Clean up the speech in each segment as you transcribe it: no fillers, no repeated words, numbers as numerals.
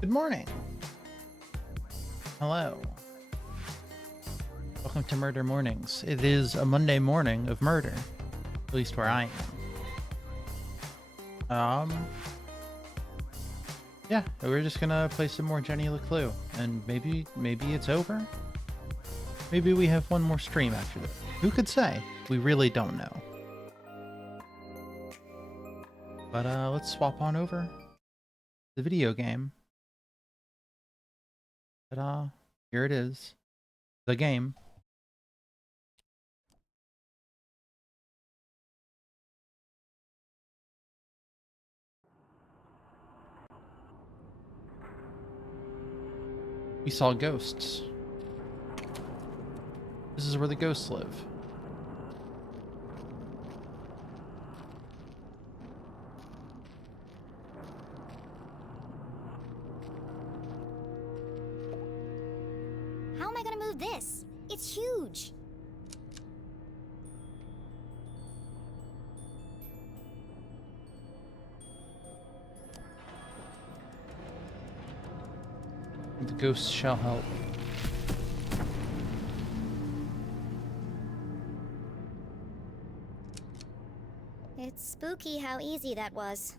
Good morning. Hello. Welcome to Murder Mornings. It is a Monday morning of murder, at least where I am. Yeah, we're just gonna play some more Jenny LeClue, and maybe it's over. Maybe we have one more stream after this. Who could say? We really don't know. But let's swap on over the video game. Ta-da! Here it is, the game. We saw ghosts. This is where the ghosts live. How am I gonna move this? It's huge. The ghosts shall help. It's spooky how easy that was.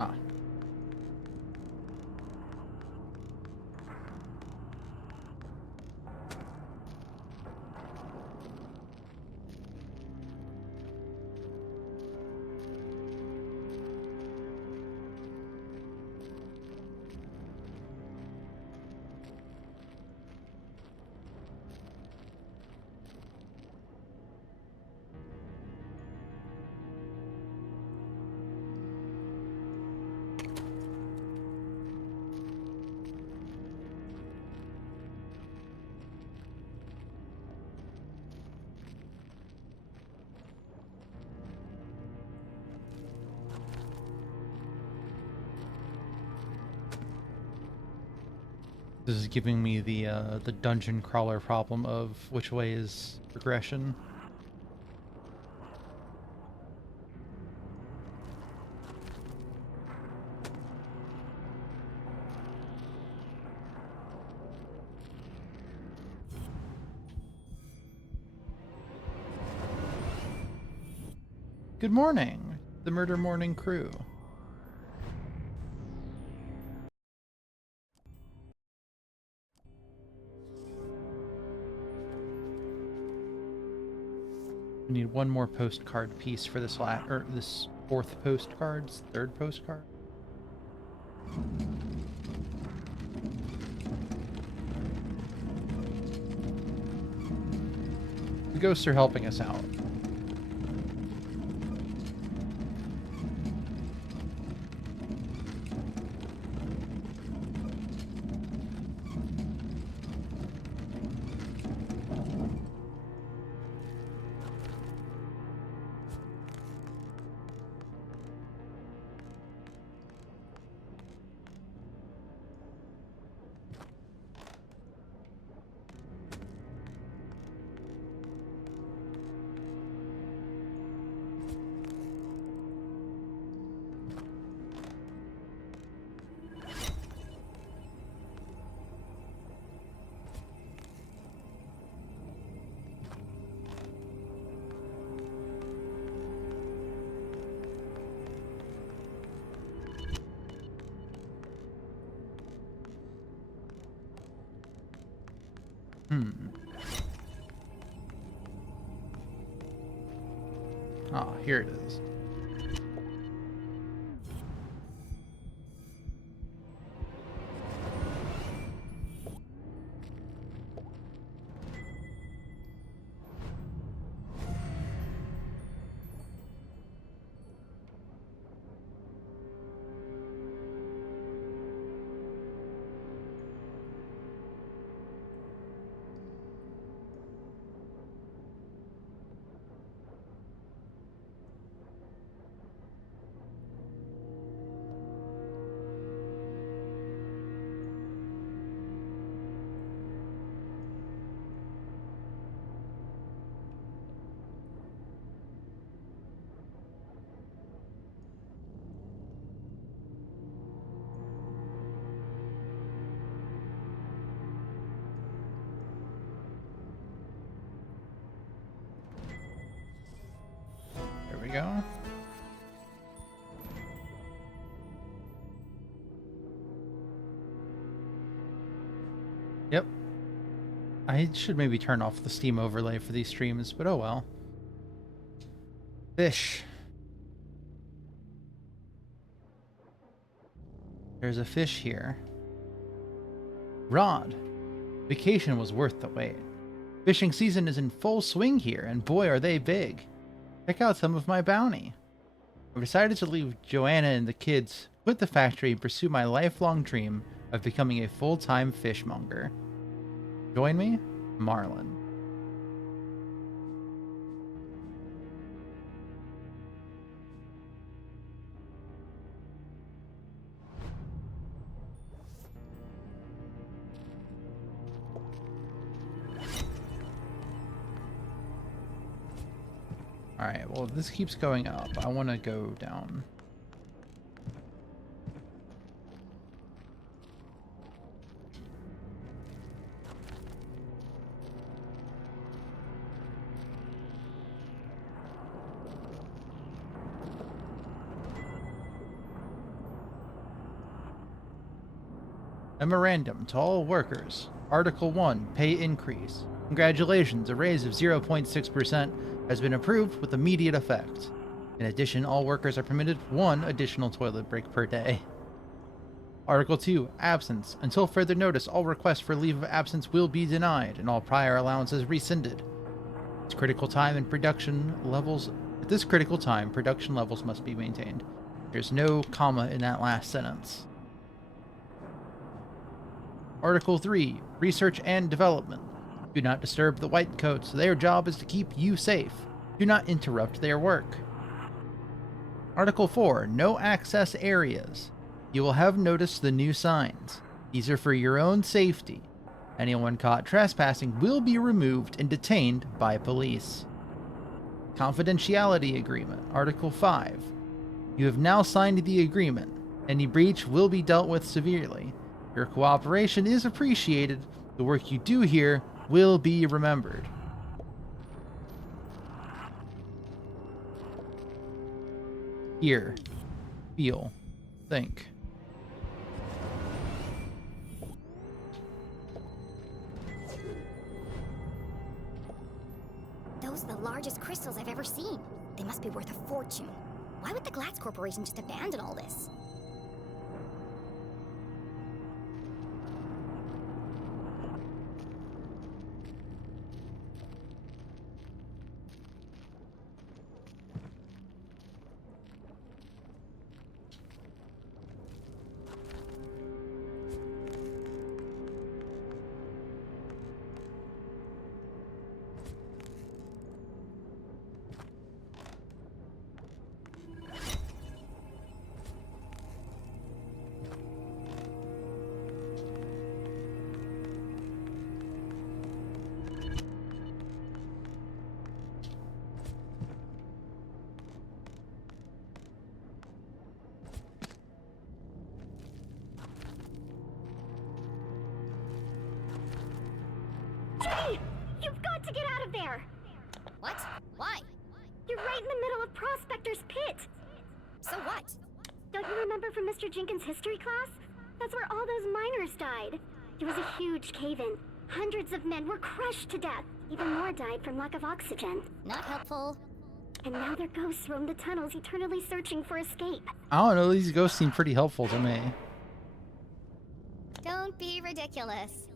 Ah. This is giving me the dungeon crawler problem of which way is progression. Good morning, the Murder Morning crew. We need one more postcard piece for this this fourth postcard's third postcard. The ghosts are helping us out. Ah, here it is. we go. Yep. I should maybe turn off the Steam overlay for these streams, but oh well. Fish. There's a fish here. Rod. Vacation was worth the wait. Fishing season is in full swing here, and boy are they big. Check out some of my bounty. I've decided to leave Joanna and the kids, quit the factory, and pursue my lifelong dream of becoming a full-time fishmonger. Join me, Marlin. Alright, well, if this keeps going up, I want to go down. Memorandum to all workers. Article 1, pay increase. Congratulations, a raise of 0.6% has been approved with immediate effect. In addition, all workers are permitted 1 additional toilet break per day. Article 2, absence. Until further notice, all requests for leave of absence will be denied and all prior allowances rescinded. At this critical time, production levels must be maintained. There's no comma in that last sentence. Article 3, research and development. Do not disturb the whitecoats. Their job is to keep you safe. Do not interrupt their work. Article 4, no access areas. You will have noticed the new signs. These are for your own safety. Anyone caught trespassing will be removed and detained by police. Confidentiality agreement. Article 5. You have now signed the agreement. Any breach will be dealt with severely. Your cooperation is appreciated. The work you do here will be remembered. Hear, feel, think. Those are the largest crystals I've ever seen. They must be worth a fortune. Why would the Glatz Corporation just abandon all this? You've got to get out of there! What? Why? You're right in the middle of Prospector's Pit! So what? Don't you remember from Mr. Jenkins' history class? That's where all those miners died. It was a huge cave-in. Hundreds of men were crushed to death. Even more died from lack of oxygen. Not helpful. And now their ghosts roam the tunnels, eternally searching for escape. I don't know, these ghosts seem pretty helpful to me. Don't be ridiculous.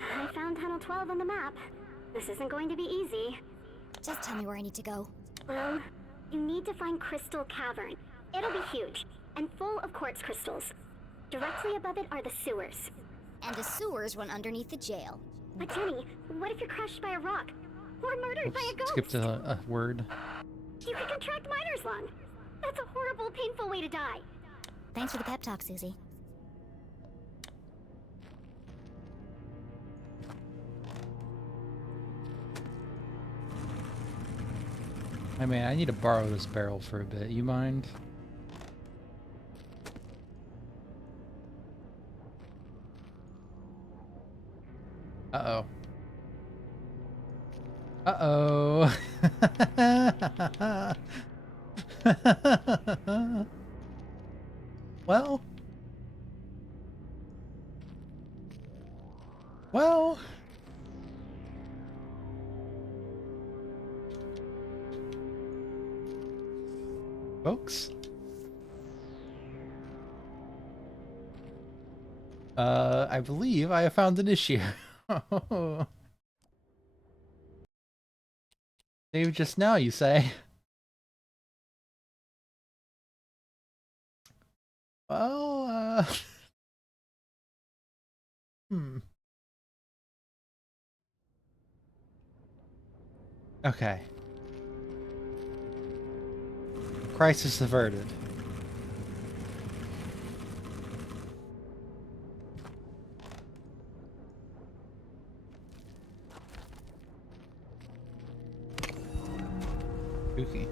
I found Tunnel 12 on the map. This isn't going to be easy. Just tell me where I need to go. Well, you need to find Crystal Cavern. It'll be huge, and full of quartz crystals. Directly above it are the sewers. And the sewers run underneath the jail. But Jenny, what if you're crushed by a rock? Or murdered by a ghost? Skipped a word. You could contract miner's lung. That's a horrible, painful way to die. Thanks for the pep talk, Susie. I mean, I need to borrow this barrel for a bit. You mind? Uh-oh. Uh-oh. Well. Well. Folks. I believe I have found an issue. Save just now, you say? Well, hmm. Okay. Crisis averted. Spooky.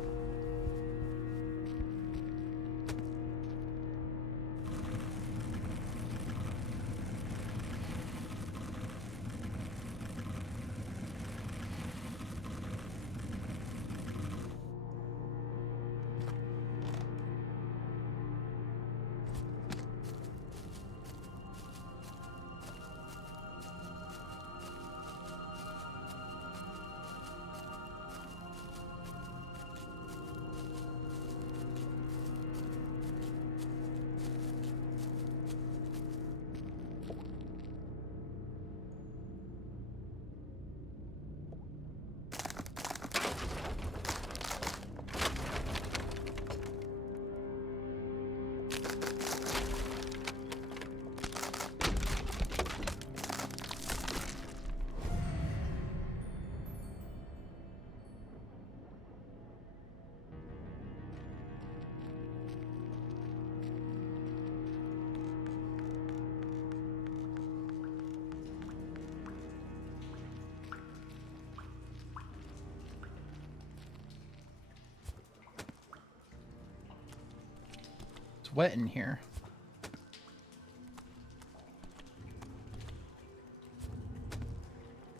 It's wet in here.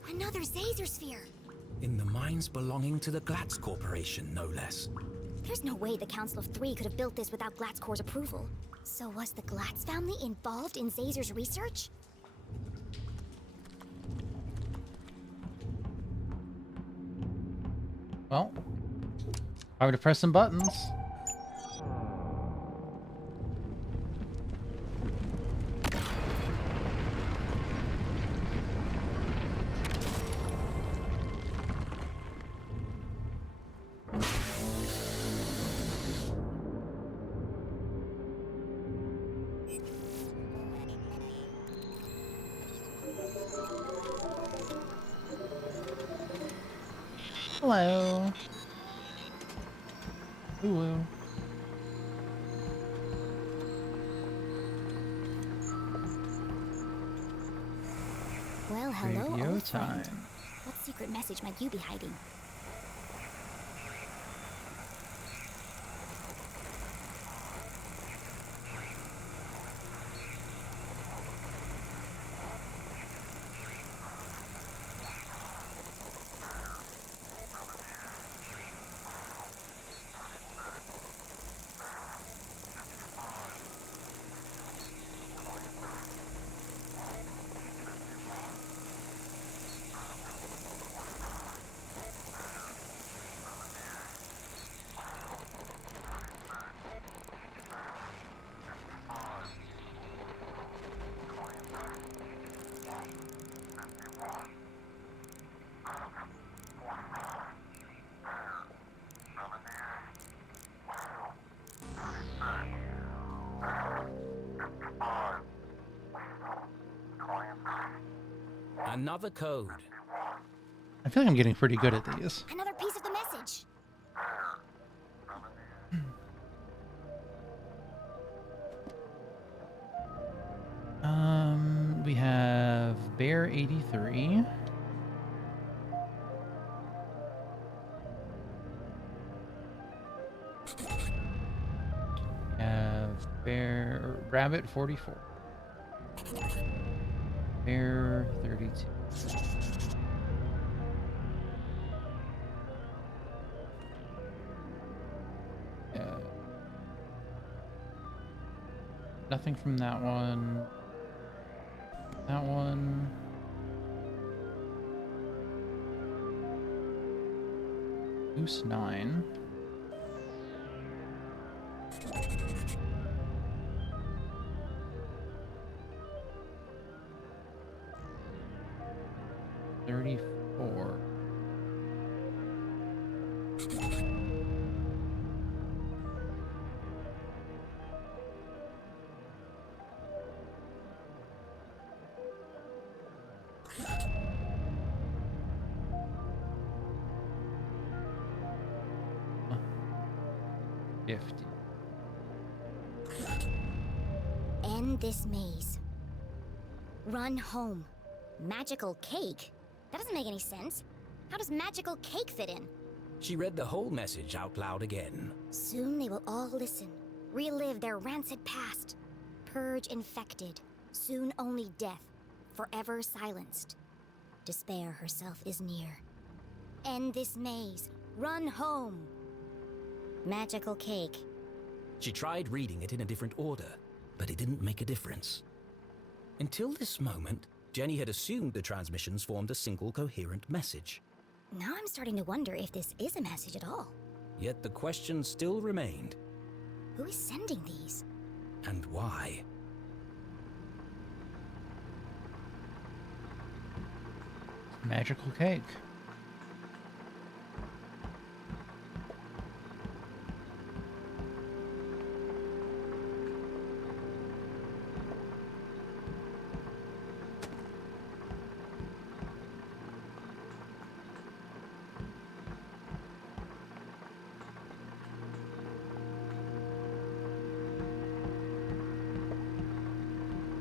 Another Zazer sphere. In the mines belonging to the Glatz Corporation, no less. There's no way the Council of Three could have built this without Glatzcor's approval. So was the Glatz family involved in Zazer's research? Well, time to press some buttons. Hello. Ooh. Well, hello, Radio old friend. time. What secret message might you be hiding? Another code. I feel like I'm getting pretty good at these. Another piece of the message. We have Bear 83. We have Rabbit 44. Bear 32. Nothing from that one. That one. Goose 9. $34. Huh. 50. End this maze. Run home. Magical cake? That doesn't make any sense. How does magical cake fit in? She read the whole message out loud again. Soon they will all listen, relive their rancid past. Purge infected, soon only death, forever silenced. Despair herself is near. End this maze, run home. Magical cake. She tried reading it in a different order, but it didn't make a difference. Until this moment, Jenny had assumed the transmissions formed a single coherent message. Now I'm starting to wonder if this is a message at all. Yet the question still remained. Who is sending these? And why? Magical cake.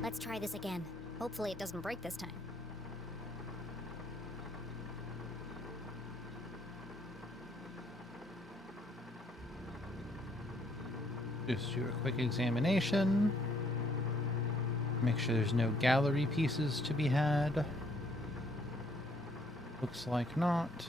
Let's try this again. Hopefully it doesn't break this time. Just do a quick examination. Make sure there's no gallery pieces to be had. Looks like not.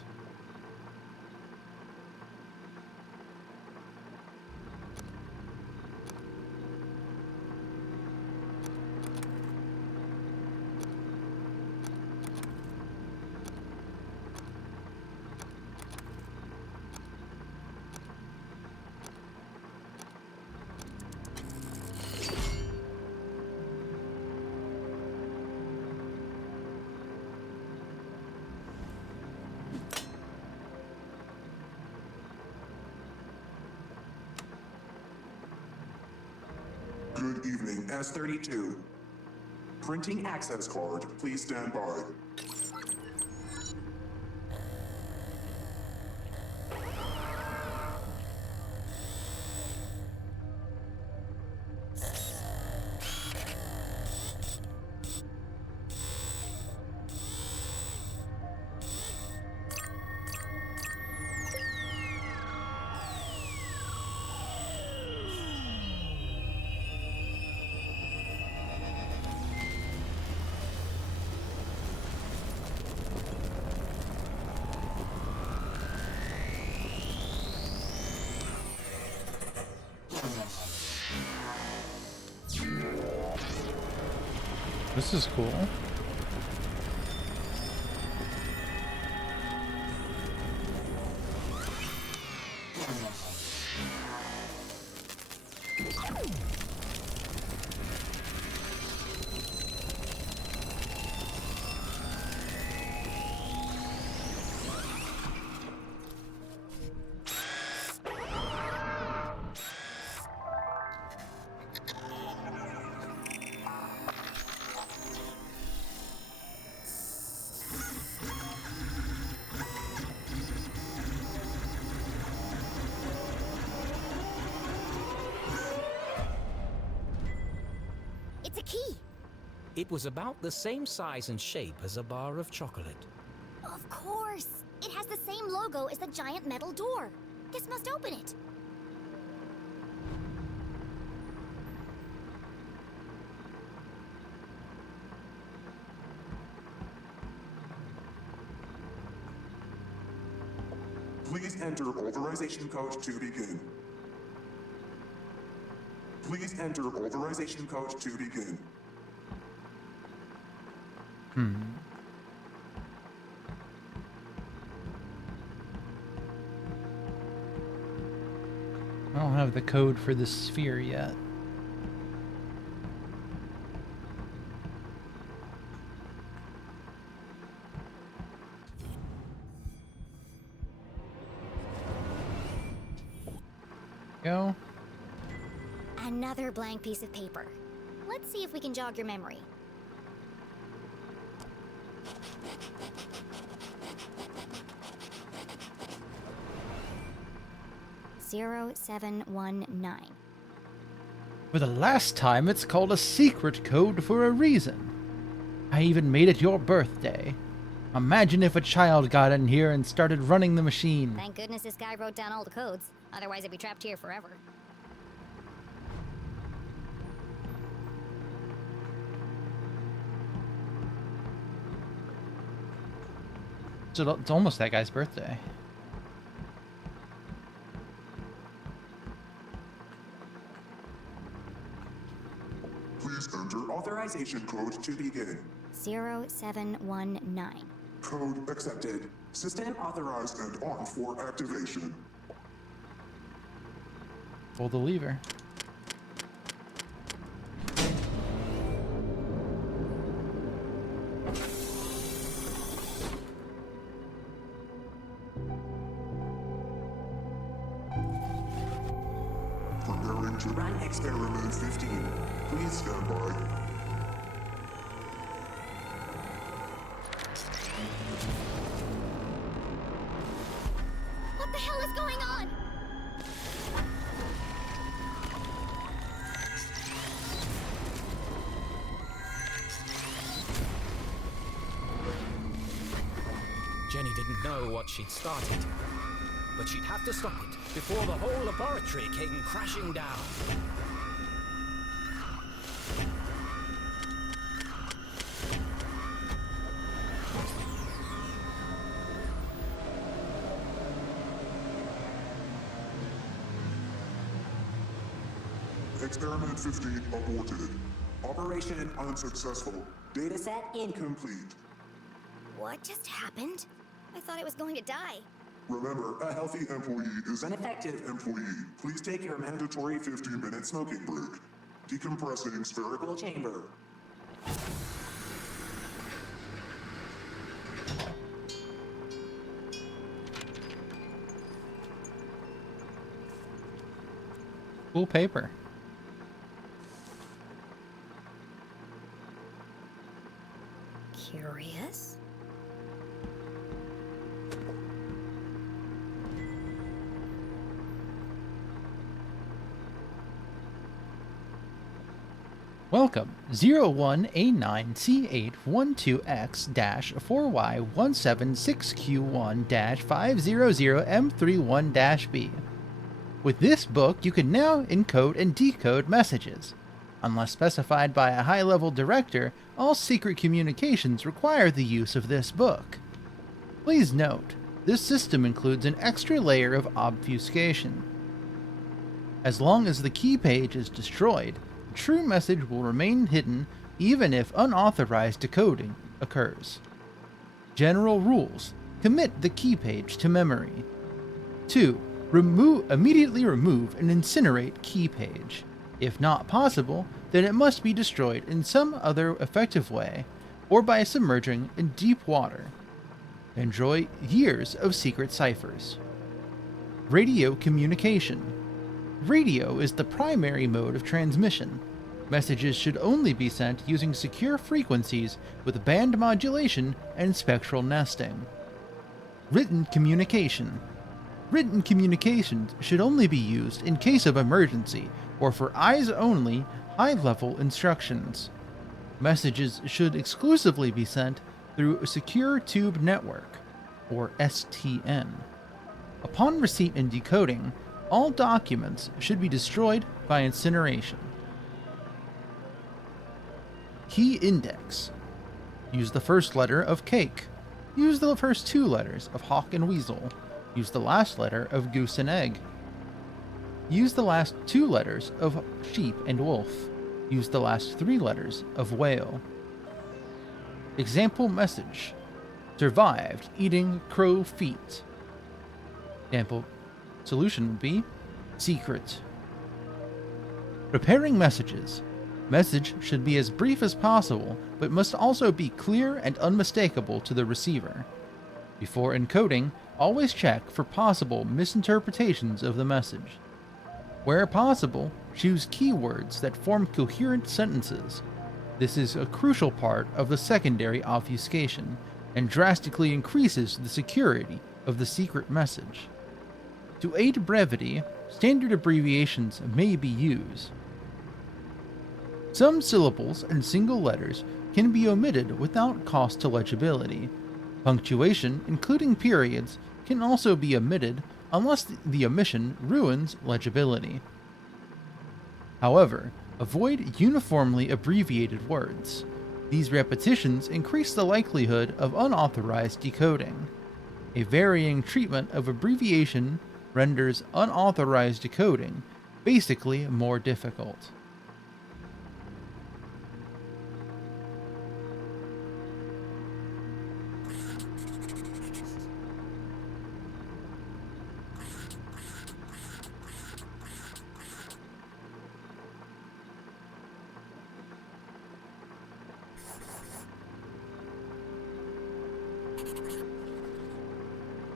Good evening, S32. Printing access card, please stand by. This is cool. It's a key! It was about the same size and shape as a bar of chocolate. Of course! It has the same logo as the giant metal door. This must open it. Please enter authorization code to begin. Please enter authorization code to begin. I don't have the code for the sphere yet. Go. Another blank piece of paper. Let's see if we can jog your memory. Zero 719. For the last time, it's called a secret code for a reason. I even made it your birthday. Imagine if a child got in here and started running the machine. Thank goodness this guy wrote down all the codes. Otherwise, I'd be trapped here forever. So it's almost that guy's birthday. Please enter authorization code to begin. 0719. Code accepted. System authorized and on for activation. Pull the lever. Preparing to run experiment 15. Please stand by. What the hell is going on? Jenny didn't know what she'd started, but she'd have to stop it before the whole laboratory came crashing down. Experiment 15 aborted. Operation unsuccessful. Dataset incomplete. What just happened? I thought I was going to die. Remember, a healthy employee is an effective employee. Please take your mandatory 15-minute smoking break. Decompressing spherical chamber. Cool paper. Curious? Welcome, 01A9C812X-4Y176Q1-500M31-B. With this book, you can now encode and decode messages. Unless specified by a high-level director, all secret communications require the use of this book. Please note, this system includes an extra layer of obfuscation. As long as the key page is destroyed, the true message will remain hidden even if unauthorized decoding occurs. General rules: commit the key page to memory. 2. Immediately remove and incinerate key page. If not possible, then it must be destroyed in some other effective way, or by submerging in deep water. Enjoy years of secret ciphers. Radio communication. Radio is the primary mode of transmission. Messages should only be sent using secure frequencies with band modulation and spectral nesting. Written communication. Written communications should only be used in case of emergency or for eyes-only, high-level instructions. Messages should exclusively be sent through a Secure Tube Network, or STN. Upon receipt and decoding, all documents should be destroyed by incineration. Key index. Use the first letter of cake. Use the first two letters of hawk and weasel. Use the last letter of goose and egg. use the last 2 letters of sheep and wolf. Use the last 3 letters of whale. Example message: survived eating crow feet. Example solution would be secret. Preparing messages. Message should be as brief as possible, but must also be clear and unmistakable to the receiver. Before encoding, always check for possible misinterpretations of the message. Where possible, choose keywords that form coherent sentences. This is a crucial part of the secondary obfuscation and drastically increases the security of the secret message. To aid brevity, standard abbreviations may be used. Some syllables and single letters can be omitted without cost to legibility. Punctuation, including periods, can also be omitted unless the omission ruins legibility. However, avoid uniformly abbreviated words. These repetitions increase the likelihood of unauthorized decoding. A varying treatment of abbreviation renders unauthorized decoding basically more difficult.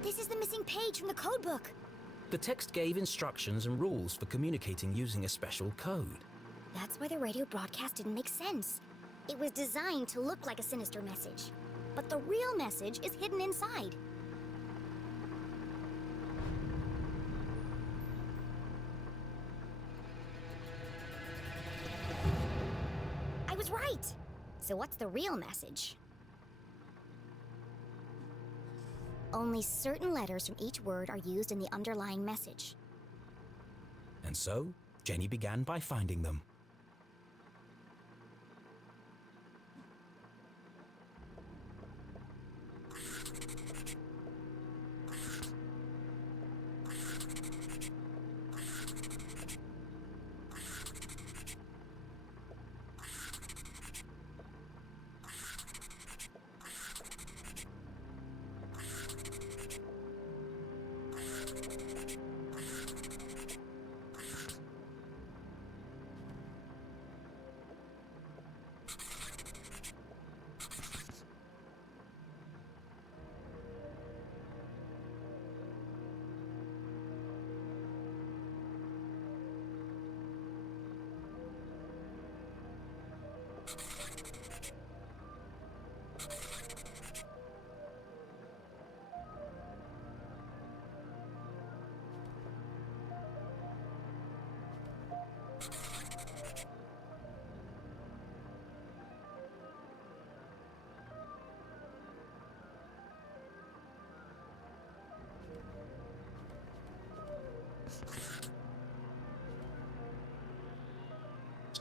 This is the missing page from the codebook. The text gave instructions and rules for communicating using a special code. That's why the radio broadcast didn't make sense. It was designed to look like a sinister message, but the real message is hidden inside. I was right! So what's the real message? Only certain letters from each word are used in the underlying message. And so, Jenny began by finding them.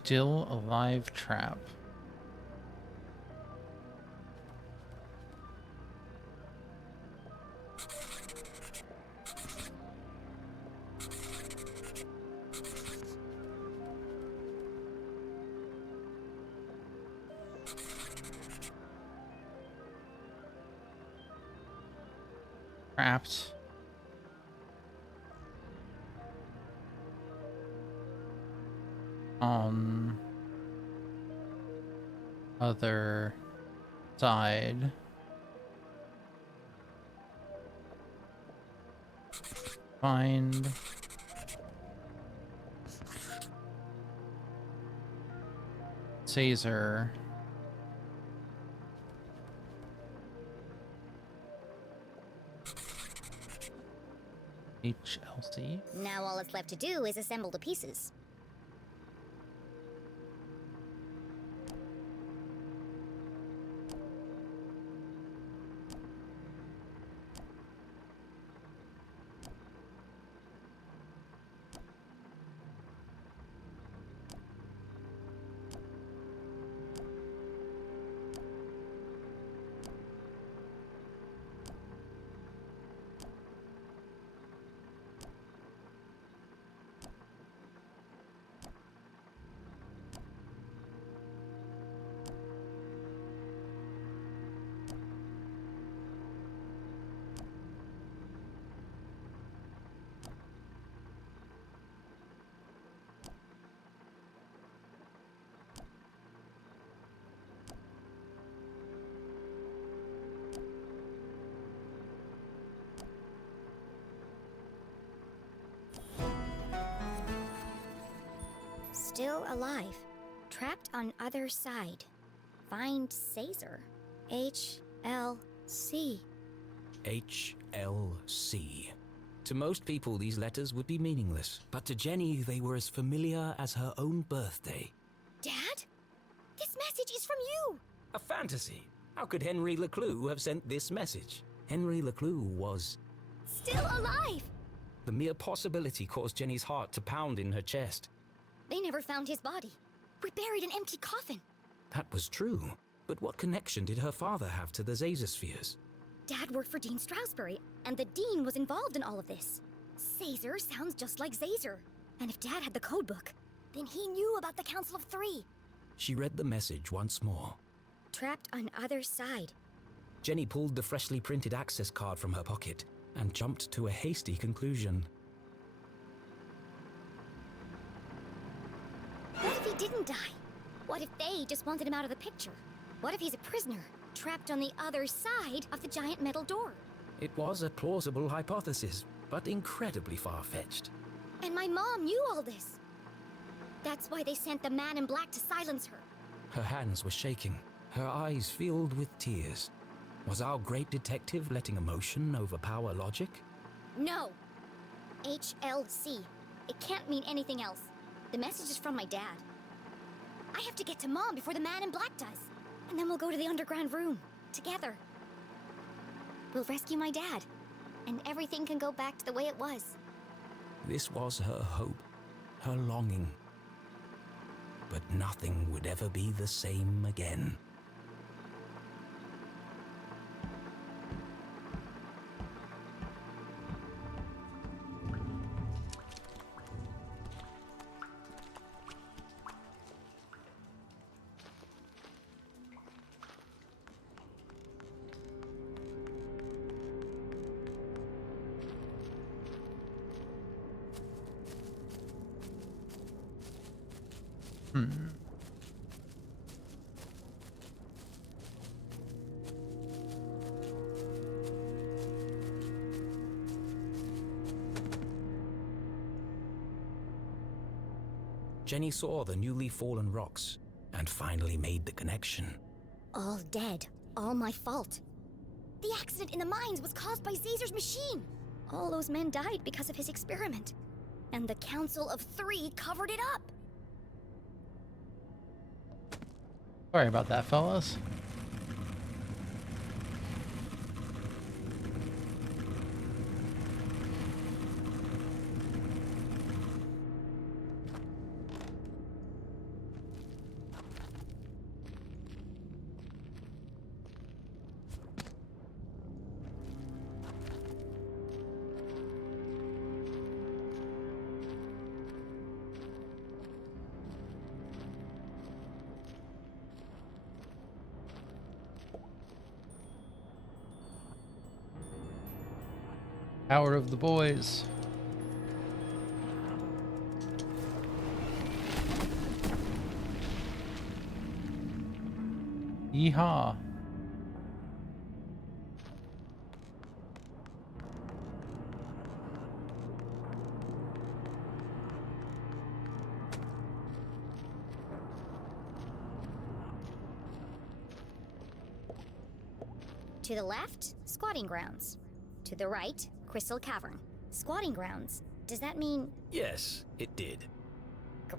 Still alive trap. Trapped. On other side. Find Caesar. HLC. Now all that's left to do is assemble the pieces. Still alive. Trapped on other side. Find Caesar. HLC. HLC. To most people, these letters would be meaningless, but to Jenny, they were as familiar as her own birthday. Dad? This message is from you! A fantasy. How could Henry LeClue have sent this message? Henry LeClue was... Still alive! The mere possibility caused Jenny's heart to pound in her chest. They never found his body. We buried an empty coffin. That was true, but what connection did her father have to the Zazospheres? Dad worked for Dean Stroudsbury, and the Dean was involved in all of this. Caesar sounds just like Zazer. And if Dad had the codebook, then he knew about the Council of Three. She read the message once more. Trapped on other side. Jenny pulled the freshly printed access card from her pocket and jumped to a hasty conclusion. What if he didn't die? What if they just wanted him out of the picture? What if he's a prisoner, trapped on the other side of the giant metal door? It was a plausible hypothesis, but incredibly far-fetched. And my mom knew all this. That's why they sent the man in black to silence her. Her hands were shaking, her eyes filled with tears. Was our great detective letting emotion overpower logic? No. HLC. It can't mean anything else. The message is from my dad. I have to get to Mom before the man in black does. And then we'll go to the underground room. Together. We'll rescue my dad. And everything can go back to the way it was. This was her hope, her longing. But nothing would ever be the same again. Jenny saw the newly fallen rocks and finally made the connection. All dead. All my fault. The accident in the mines was caused by Caesar's machine. All those men died because of his experiment. And the Council of Three covered it up. Sorry about that, fellas. Power of the boys. Yeehaw. To the left, squatting grounds. To the right, Crystal Cavern. Squatting grounds. Does that mean... Yes, it did.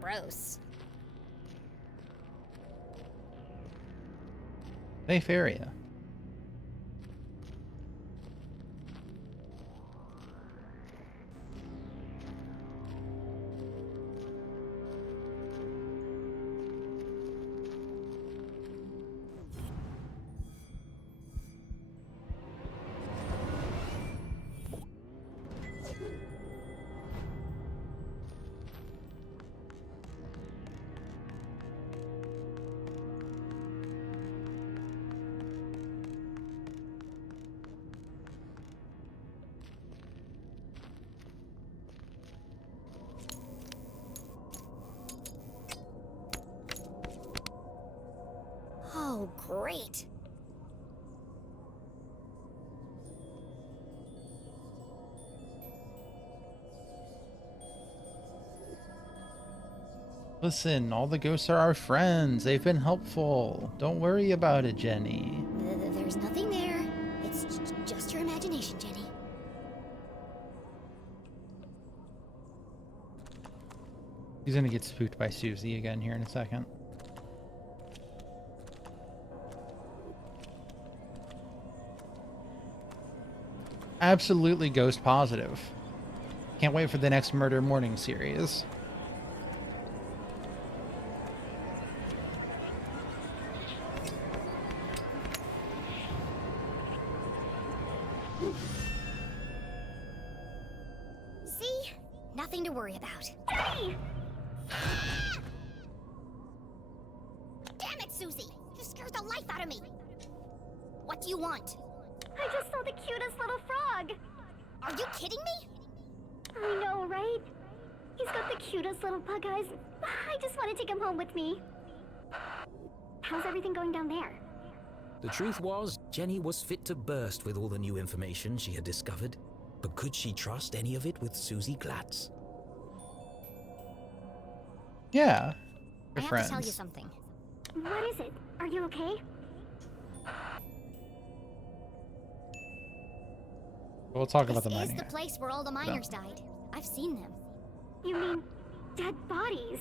gross? Safe area. Oh, great. Listen, all the ghosts are our friends. They've been helpful. Don't worry about it, Jenny. There's nothing there. It's just your imagination, Jenny. He's gonna get spooked by Susie again here in a second. Absolutely ghost positive. Can't wait for the next Murder Morning series. See? Nothing to worry about. Jenny! Damn it, Susie! You scared the life out of me! What do you want? I just saw the cutest little frog. Are you kidding me? I know, right? He's got the cutest little bug eyes. I just want to take him home with me. How's everything going down there? The truth was, Jenny was fit to burst with all the new information she had discovered. But could she trust any of it with Susie Glatz? Yeah. I They're have friends. to tell you something. What is it? Are you okay? We'll talk about the This is mining. the place where all the miners died. I've seen them. You mean dead bodies?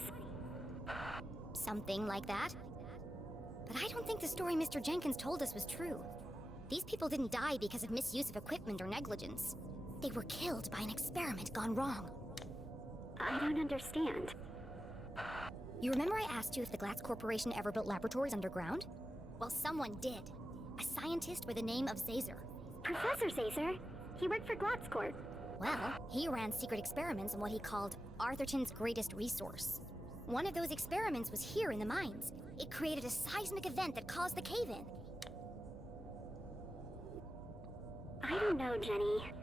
Something like that. But I don't think the story Mr. Jenkins told us was true. These people didn't die because of misuse of equipment or negligence. They were killed by an experiment gone wrong. I don't understand. You remember I asked you if the Glatz Corporation ever built laboratories underground? Well, someone did. A scientist with the name of Zazer. Professor Zazer? He worked for GlatzCorp. Well, he ran secret experiments on what he called Arthurton's greatest resource. One of those experiments was here in the mines. It created a seismic event that caused the cave-in. I don't know, Jenny.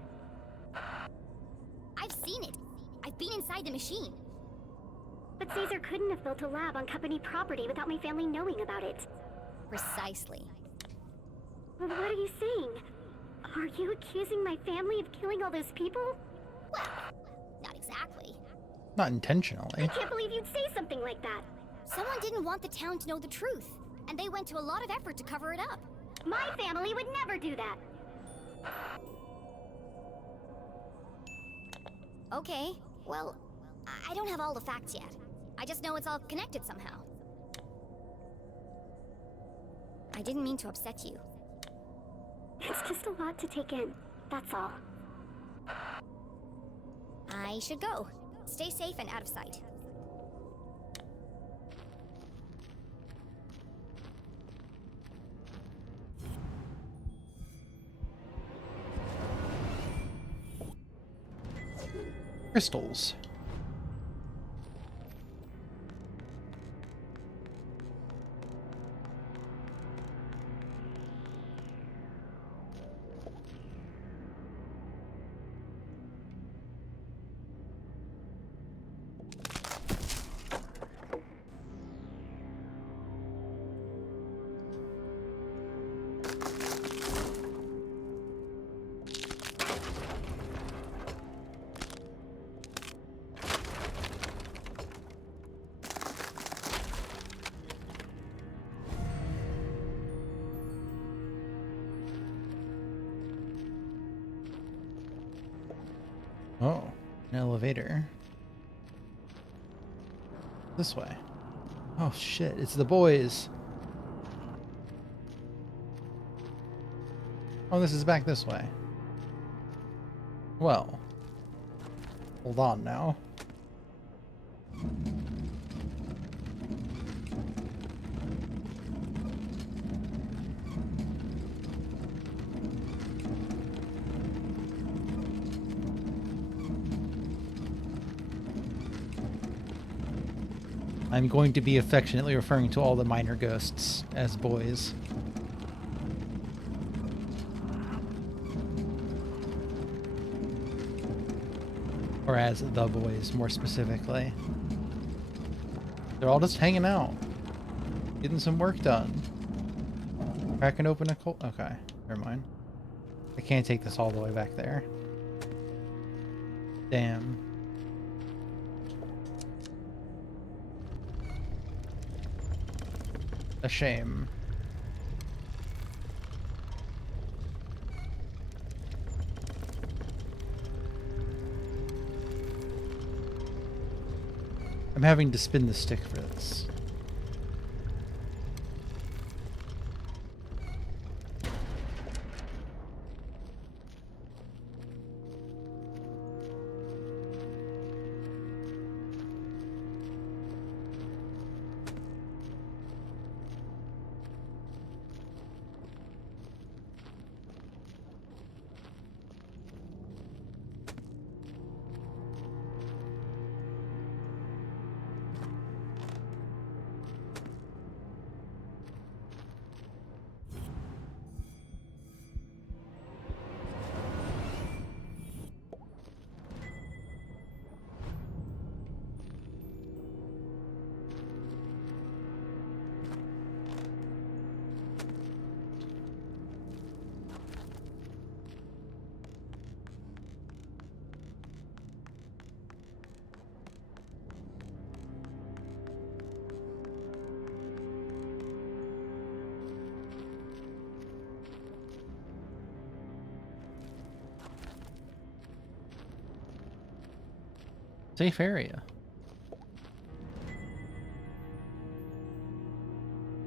I've seen it. I've been inside the machine. But Caesar couldn't have built a lab on company property without my family knowing about it. Precisely. Well, what are you saying? Are you accusing my family of killing all those people? Well, not exactly. Not I intentionally. can't believe you'd say something like that. Someone didn't want the town to know the truth, and they went to a lot of effort to cover it up. My family would never do that. Okay, well, I don't have all the facts yet. I just know it's all connected somehow. I didn't mean to upset you. It's just a lot to take in, that's all. I should go. Stay safe and out of sight. Crystals. Oh, an elevator. This way. Oh shit, it's the boys. Oh, this is back this way. Well, hold on now. I'm going to be affectionately referring to all the minor ghosts as boys. Or as the boys, more specifically. They're all just hanging out. Getting some work done. Cracking open a cold... Okay, never mind. I can't take this all the way back there. Damn. A shame. I'm having to spin the stick for this. Safe area.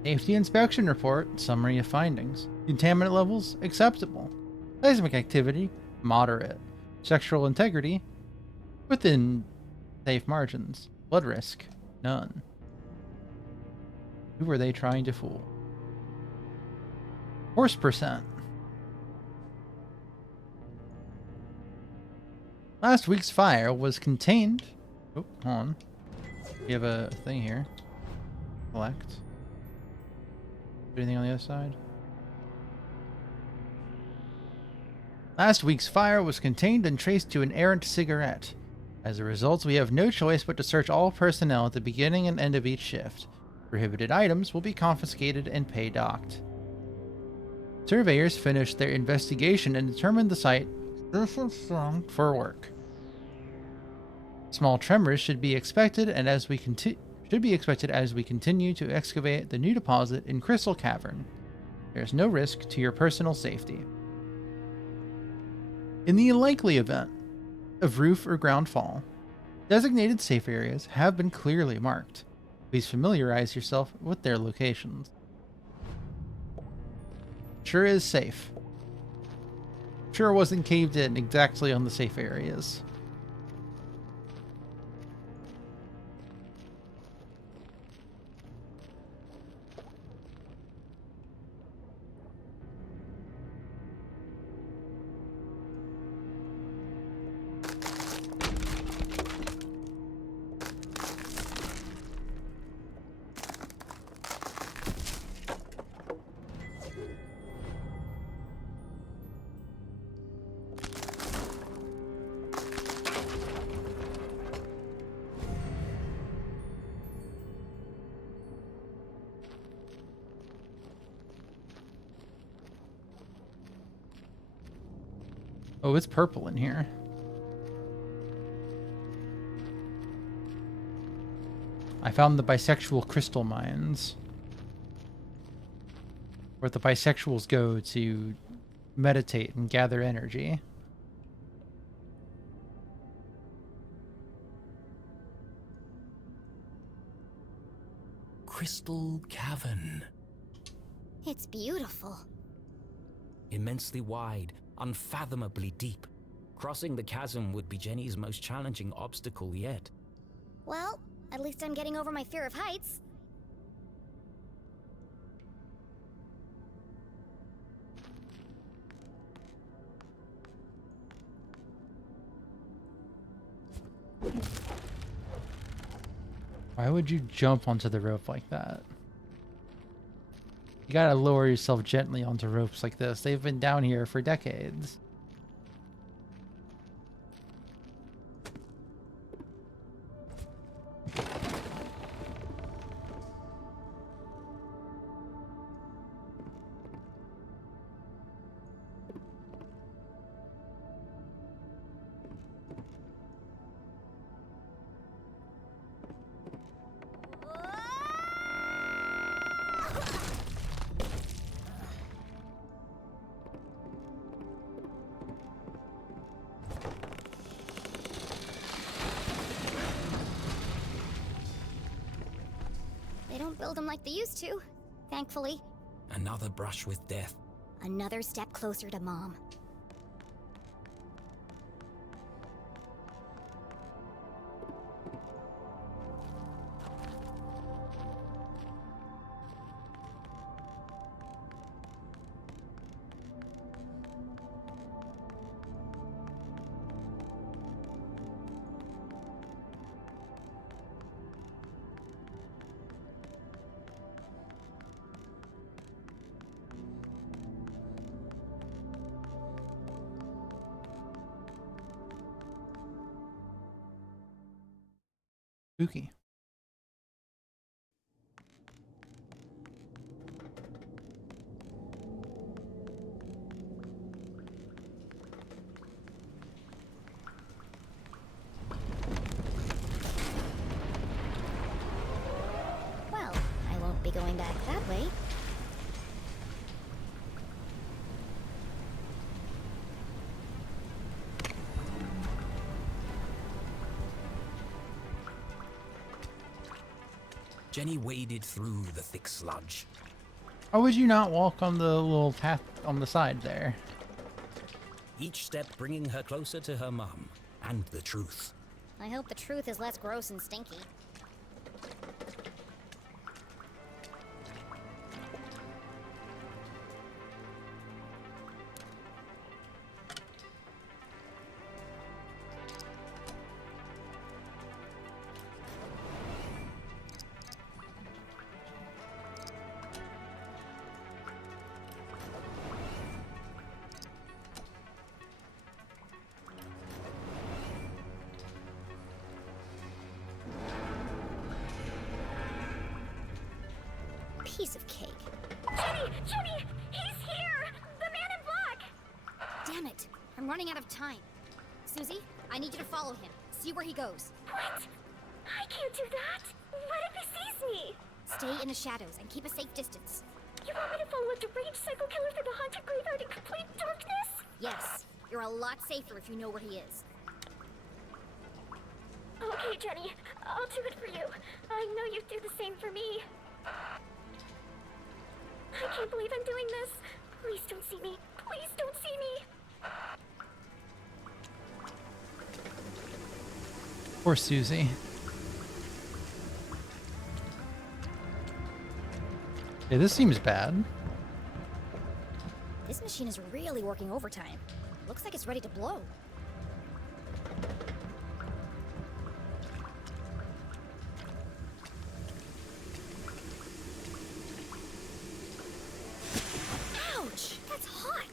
Safety inspection report. Summary of findings. Contaminant levels acceptable. Seismic activity moderate. Sexual integrity within safe margins. Blood risk none. Who were they trying to fool? Horse percent. Last week's fire was contained. Oh, hold on. We have a thing here. Collect. Anything on the other side? Last week's fire was contained and traced to an errant cigarette. As a result, we have no choice but to search all personnel at the beginning and end of each shift. Prohibited items will be confiscated and pay docked. Surveyors finished their investigation and determined the site strong for work. Small tremors should be expected, and as we continue to excavate the new deposit in Crystal Cavern. There is no risk to your personal safety. In the unlikely event of roof or ground fall, designated safe areas have been clearly marked. Please familiarize yourself with their locations. Sure is safe. Sure wasn't caved in exactly on the safe areas. Oh, it's purple in here. I found the bisexual crystal mines, where the bisexuals go to meditate and gather energy. Crystal Cavern. It's beautiful. Immensely wide, unfathomably deep. Crossing the chasm would be Jenny's most challenging obstacle yet. Well, at least I'm getting over my fear of heights. Why would you jump onto the rope like that? You gotta lower yourself gently onto ropes like this. They've been down here for decades. They don't build them like they used to, thankfully. Another brush with death. Another step closer to Mom. Spooky. Well, I won't be going back that way. Jenny waded through the thick sludge. How would you not walk on the little path on the side there? Each step bringing her closer to her mum and the truth. I hope the truth is less gross and stinky. Piece of cake. Jenny! He's here! The man in black! Damn it! I'm running out of time. Susie, I need you to follow him. See where he goes. What? I can't do that! What if he sees me? Stay in the shadows and keep a safe distance. You want me to follow a deranged psycho killer through the haunted graveyard in complete darkness? Yes, you're a lot safer if you know where he is. Okay, Jenny. I'll do it for you. I know you'd do the same for me. I can't believe I'm doing this. Please don't see me. Please don't see me. Poor Susie. Yeah, this seems bad. This machine is really working overtime. Looks like it's ready to blow. Ouch! That's hot!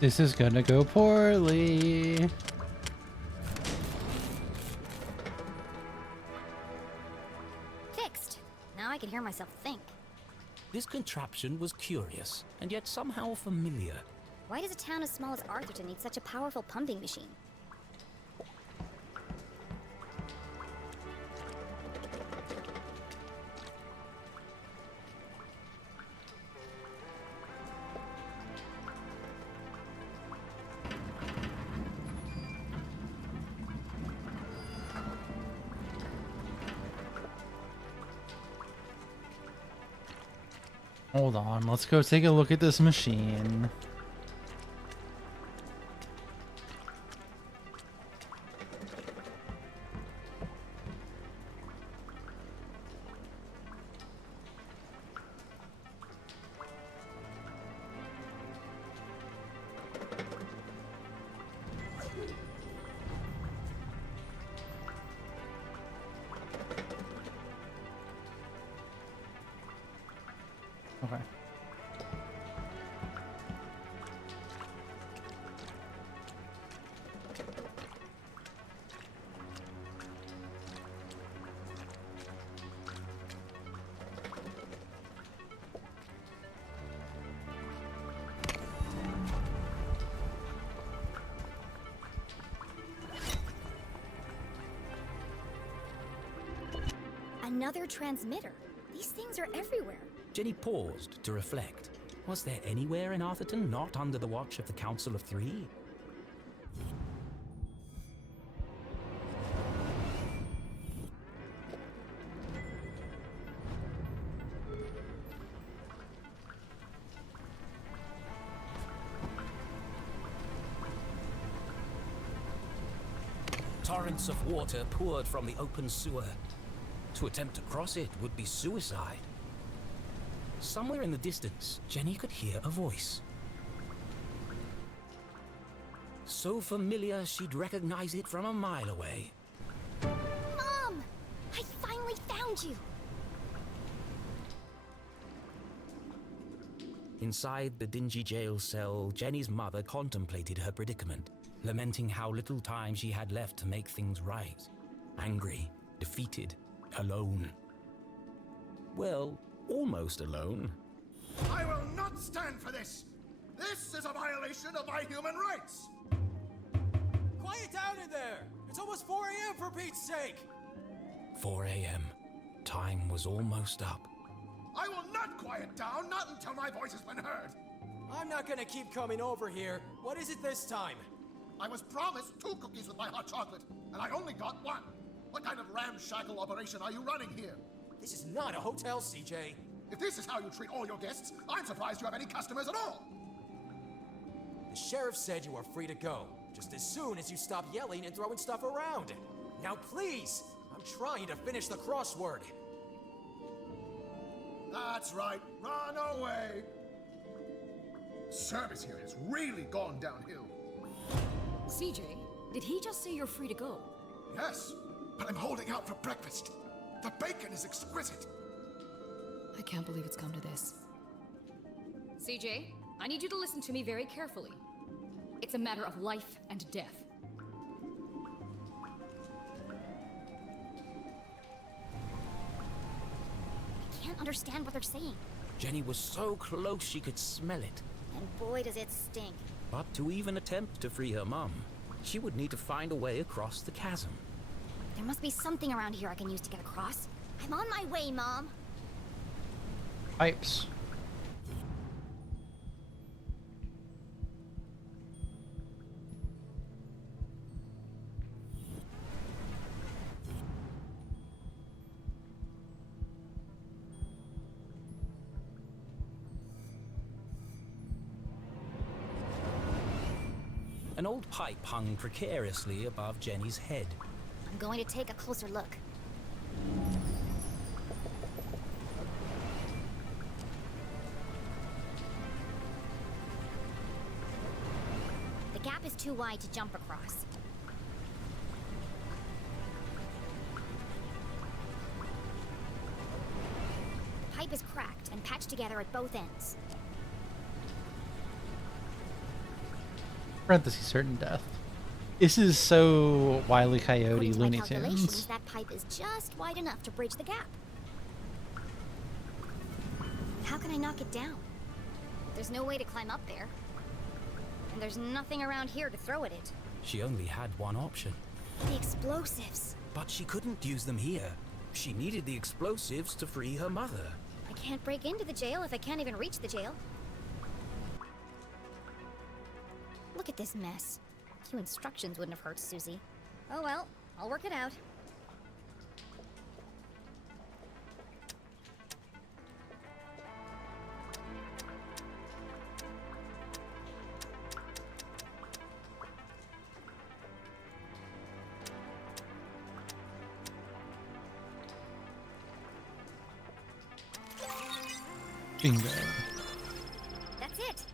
This is gonna go poorly. Fixed. Now I can hear myself think. This contraption was curious, and yet somehow familiar. Why does a town as small as Arthurton need such a powerful pumping machine? Hold on, let's go take a look at this machine. Okay. Another transmitter. These things are everywhere. Jenny paused to reflect. Was there anywhere in Arthurton not under the watch of the Council of Three? Torrents of water poured from the open sewer. To attempt to cross it would be suicide. Somewhere in the distance, Jenny could hear a voice. So familiar she'd recognize it from a mile away. Mom! I finally found you! Inside the dingy jail cell, Jenny's mother contemplated her predicament, lamenting how little time she had left to make things right. Angry, defeated, alone. Well, almost alone. I will not stand for this! This is a violation of my human rights! Quiet down in there! It's almost 4 a.m. for Pete's sake! 4 a.m. Time was almost up. I will not quiet down, not until my voice has been heard! I'm not gonna keep coming over here. What is it this time? I was promised 2 cookies with my hot chocolate, and I only got 1. What kind of ramshackle operation are you running here? This is not a hotel, CJ. If this is how you treat all your guests, I'm surprised you have any customers at all! The sheriff said you are free to go, just as soon as you stop yelling and throwing stuff around. Now please, I'm trying to finish the crossword. That's right, run away! Service here has really gone downhill. CJ, did he just say you're free to go? Yes, but I'm holding out for breakfast. The bacon is exquisite. I can't believe it's come to this. CJ, I need you to listen to me very carefully. It's a matter of life and death. I can't understand what they're saying. Jenny was so close she could smell it. And boy, does it stink. But to even attempt to free her mum, she would need to find a way across the chasm. There must be something around here I can use to get across. I'm on my way, Mom. Pipes. An old pipe hung precariously above Jenny's head. I'm going to take a closer look. The gap is too wide to jump across. The pipe is cracked and patched together at both ends. Parentheses, certain death. This is so Wile E. Coyote, According to my Looney calculations, Tunes. that pipe is just wide enough to bridge the gap. How can I knock it down? There's no way to climb up there. And there's nothing around here to throw at it. She only had one option. The explosives. But she couldn't use them here. She needed the explosives to free her mother. I can't break into the jail if I can't even reach the jail. Look at this mess. A few instructions wouldn't have hurt Susie. Oh well, I'll work it out. Bingo. That's it.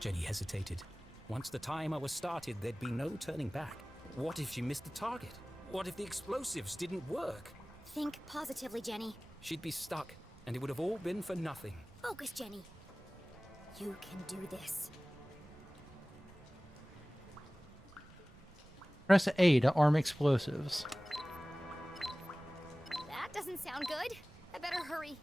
Jenny hesitated. Once the timer was started, there'd be no turning back. What if she missed the target? What if the explosives didn't work? Think positively, Jenny. She'd be stuck, and it would have all been for nothing. Focus, Jenny. You can do this. Press A to arm explosives. That doesn't sound good. I better hurry.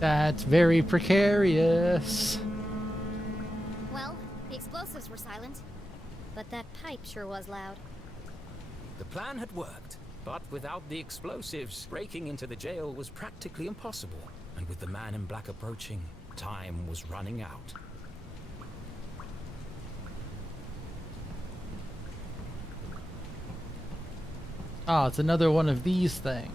That's very precarious. Well, the explosives were silent, but that pipe sure was loud. The plan had worked, but without the explosives, breaking into the jail was practically impossible. And with the man in black approaching, time was running out. Oh, it's another one of these things.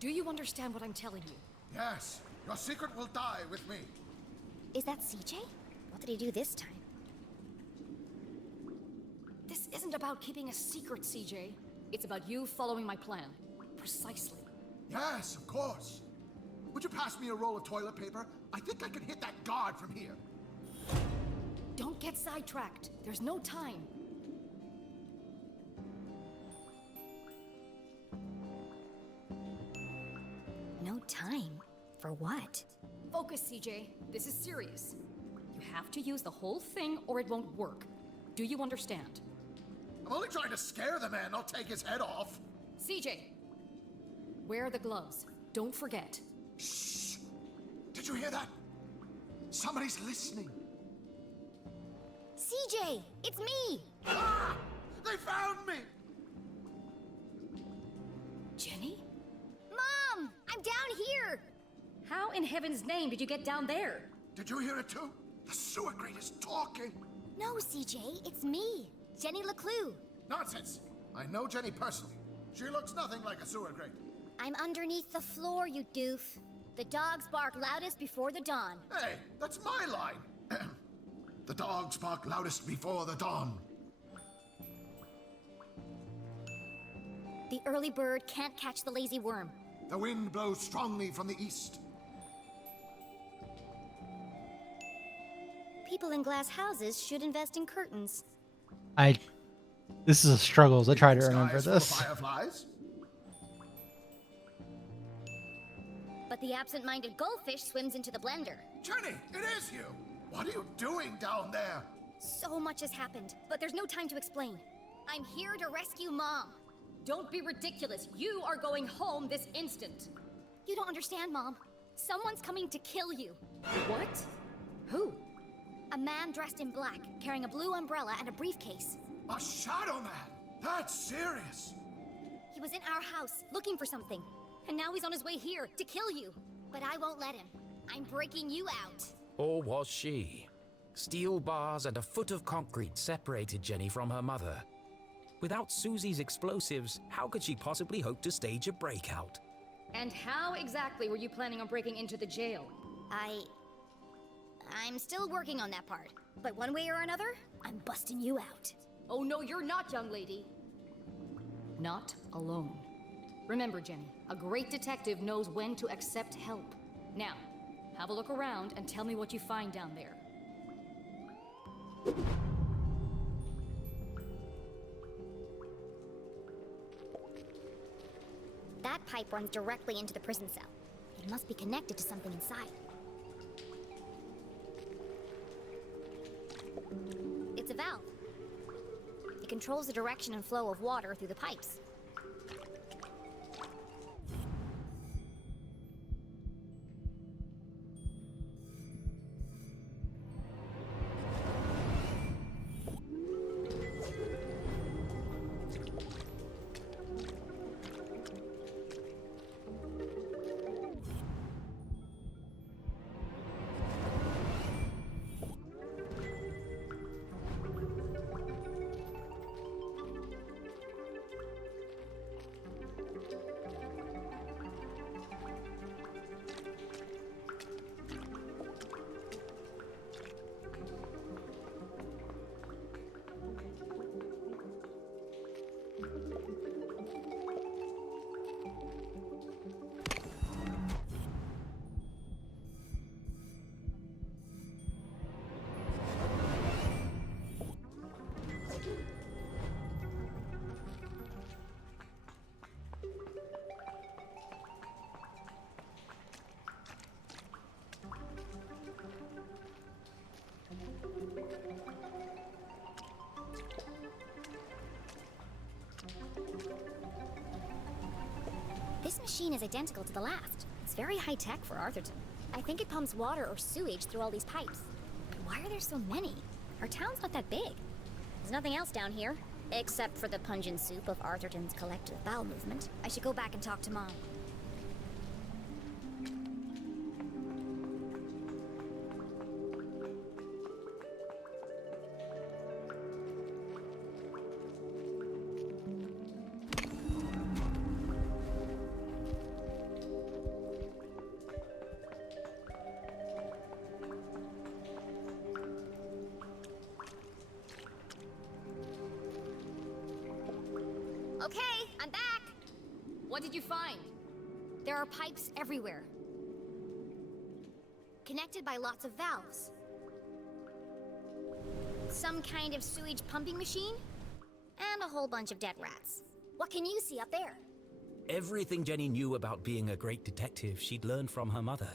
Do you understand what I'm telling you? Yes, your secret will die with me. Is that CJ? What did he do this time? This isn't about keeping a secret, CJ. It's about you following my plan. Precisely. Yes, of course. Would you pass me a roll of toilet paper? I think I can hit that guard from here. Don't get sidetracked. There's no time. No time? For what? Focus, CJ. This is serious. You have to use the whole thing or it won't work. Do you understand? I'm only trying to scare the man, not take his head off. CJ, wear the gloves. Don't forget. Shh! Did you hear that? Somebody's listening. CJ! It's me! Ah! They found me! Jenny? Mom! I'm down here! How in heaven's name did you get down there? Did you hear it too? The sewer grate is talking. No, CJ, it's me, Jenny LeClue. Nonsense! I know Jenny personally. She looks nothing like a sewer grate. I'm underneath the floor, you doof. The dogs bark loudest before the dawn. Hey, that's my line. The dogs bark loudest before the dawn. The early bird can't catch the lazy worm. The wind blows strongly from the east. People in glass houses should invest in curtains. This is a struggle as I try to Sky remember is full of this. fireflies. But the absent-minded goldfish swims into the blender. Jenny, it is you! What are you doing down there? So much has happened, but there's no time to explain. I'm here to rescue Mom. Don't be ridiculous. You are going home this instant. You don't understand, Mom. Someone's coming to kill you. What? Who? A man dressed in black, carrying a blue umbrella and a briefcase. A shadow man? That's serious. He was in our house, looking for something. And now he's on his way here, to kill you. But I won't let him. I'm breaking you out. Or was she? Steel bars and a foot of concrete separated Jenny from her mother. Without Susie's explosives, how could she possibly hope to stage a breakout? And how exactly were you planning on breaking into the jail? I'm still working on that part. But one way or another, I'm busting you out. Oh no, you're not, young lady. Not alone. Remember, Jenny, a great detective knows when to accept help. Now, have a look around and tell me what you find down there. That pipe runs directly into the prison cell. It must be connected to something inside. It's a valve. It controls the direction and flow of water through the pipes. This machine is identical to the last. It's very high-tech for Arthurton. I think it pumps water or sewage through all these pipes. But why are there so many? Our town's not that big. There's nothing else down here, except for the pungent soup of Arthurton's collective bowel movement. I should go back and talk to Mom. Okay, I'm back! What did you find? There are pipes everywhere, connected by lots of valves. Some kind of sewage pumping machine? And a whole bunch of dead rats. What can you see up there? Everything Jenny knew about being a great detective she'd learned from her mother.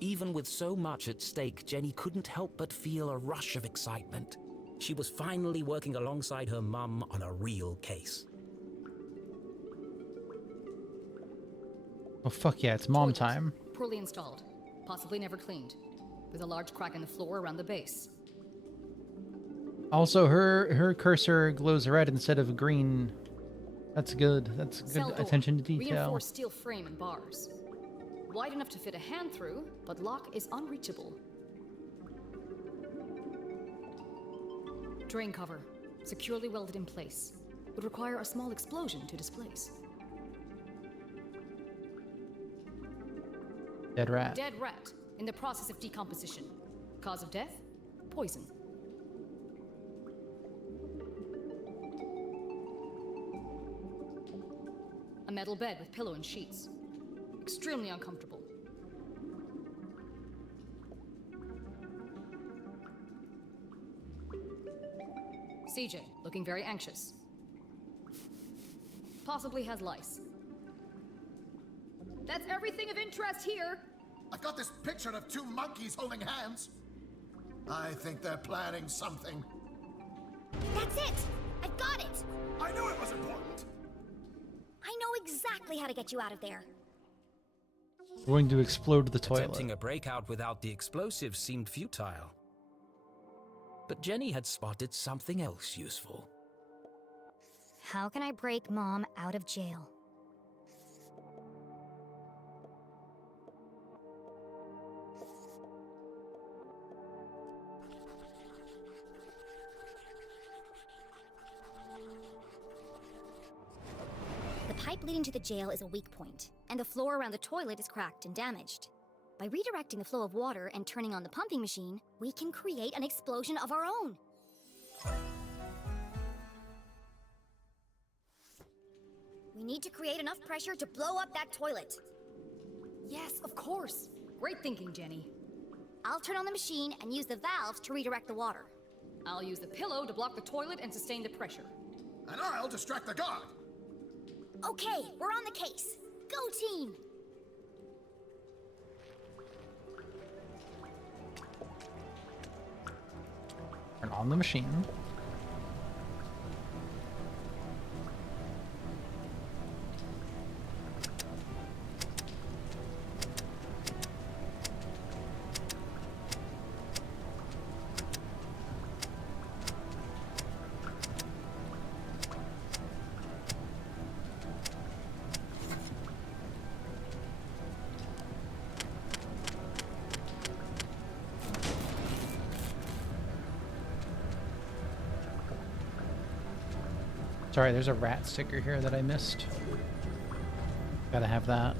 Even with so much at stake, Jenny couldn't help but feel a rush of excitement. She was finally working alongside her mum on a real case. Oh fuck yeah, it's mom Toilet. time. Poorly installed. Possibly never cleaned. There's a large crack in the floor around the base. Also, her cursor glows red instead of green. That's good. That's Cell good door. attention to detail. Reinforced steel frame and bars. Wide enough to fit a hand through, but lock is unreachable. Drain cover. Securely welded in place. Would require a small explosion to displace. Dead rat. Dead rat. In the process of decomposition. Cause of death? Poison. A metal bed with pillow and sheets. Extremely uncomfortable. CJ, looking very anxious. Possibly has lice. That's everything of interest here. I've got this picture of two monkeys holding hands. I think they're planning something. That's it! I've got it! I knew it was important. I know exactly how to get you out of there. We're going to explode the toilet. Attempting a breakout without the explosives seemed futile. But Jenny had spotted something else useful. How can I break Mom out of jail? The pipe leading to the jail is a weak point, and the floor around the toilet is cracked and damaged. By redirecting the flow of water and turning on the pumping machine, we can create an explosion of our own. We need to create enough pressure to blow up that toilet. Yes, of course. Great thinking, Jenny. I'll turn on the machine and use the valves to redirect the water. I'll use the pillow to block the toilet and sustain the pressure. And I'll distract the guard. Okay, we're on the case. Go team! Turn on the machine. Sorry, there's a rat sticker here that I missed. Gotta have that.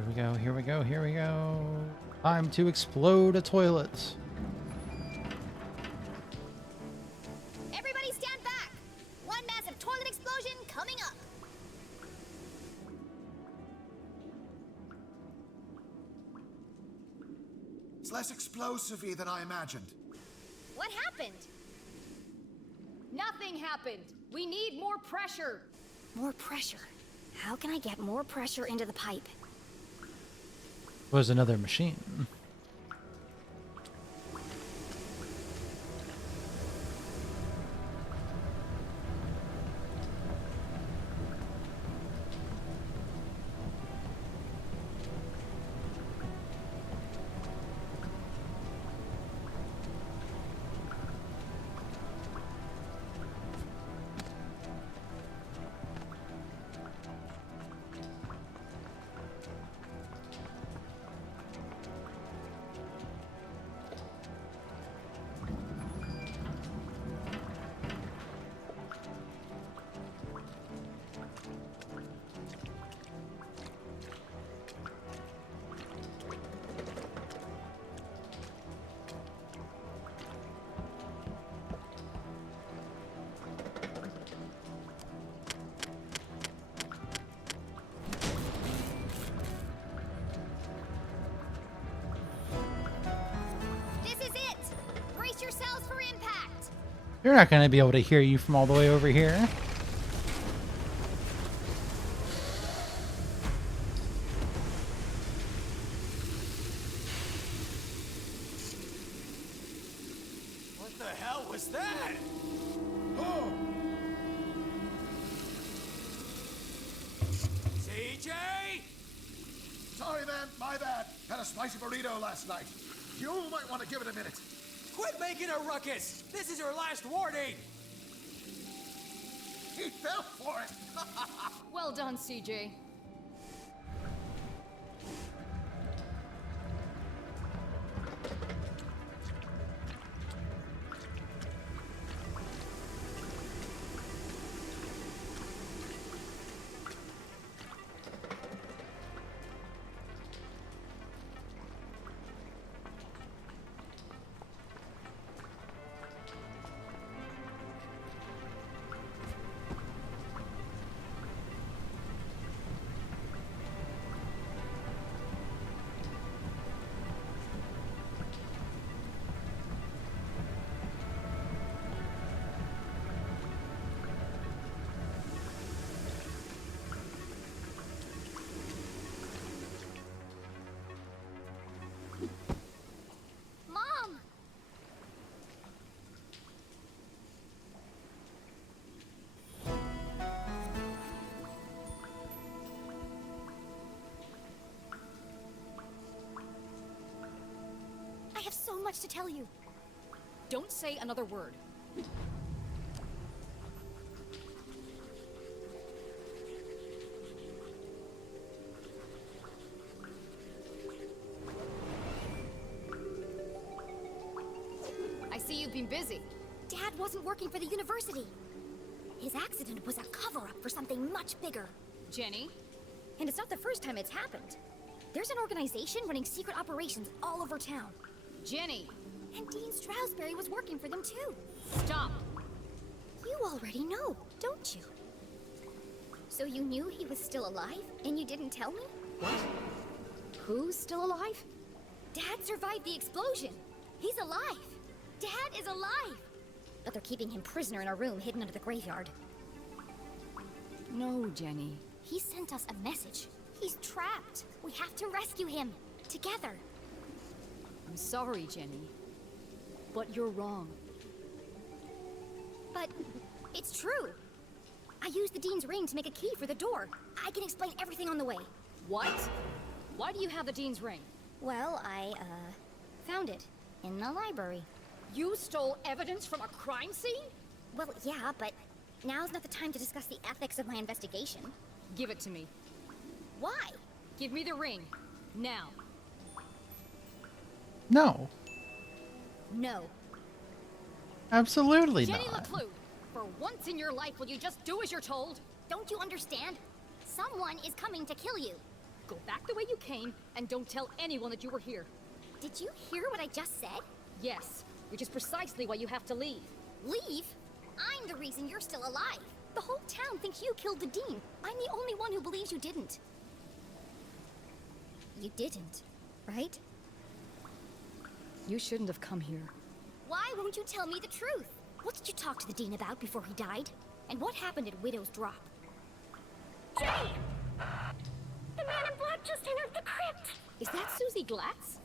Here we go, here we go, here we go. Time to explode a toilet. Everybody stand back! One massive toilet explosion coming up! It's less explosive than I imagined. What happened? Nothing happened. We need more pressure. More pressure. How can I get more pressure into the pipe? Was another machine. Yourselves for impact. You're not going to be able to hear you from all the way over here. What the hell was that? Oh! CJ! Sorry, man. My bad. Had a spicy burrito last night. You might want to give it a minute. Quit making a ruckus! This is your last warning! He fell for it! Well done, CJ. I have so much to tell you. Don't say another word. I see you've been busy. Dad wasn't working for the university. His accident was a cover-up for something much bigger. Jenny? And it's not the first time it's happened. There's an organization running secret operations all over town. Jenny! And Dean Stroudsbury was working for them too. Stop! You already know, don't you? So you knew he was still alive, and you didn't tell me? What? Who's still alive? Dad survived the explosion. He's alive. Dad is alive. But they're keeping him prisoner in a room hidden under the graveyard. No, Jenny. He sent us a message. He's trapped. We have to rescue him. Together. I'm sorry, Jenny. But you're wrong. But it's true. I used the Dean's ring to make a key for the door. I can explain everything on the way. What? Why do you have the Dean's ring? Well, I, found it in the library. You stole evidence from a crime scene? Well, yeah, but now's not the time to discuss the ethics of my investigation. Give it to me. Why? Give me the ring. Now. No. No. Absolutely Jenny not. LeClue, for once in your life, will you just do as you're told? Don't you understand? Someone is coming to kill you. Go back the way you came, and don't tell anyone that you were here. Did you hear what I just said? Yes, which is precisely why you have to leave. Leave? I'm the reason you're still alive. The whole town thinks you killed the Dean. I'm the only one who believes you didn't. You didn't, right? You shouldn't have come here. Why won't you tell me the truth? What did you talk to the Dean about before he died? And what happened at Widow's Drop? Jenny! The man in black just entered the crypt! Is that Susie Glatz?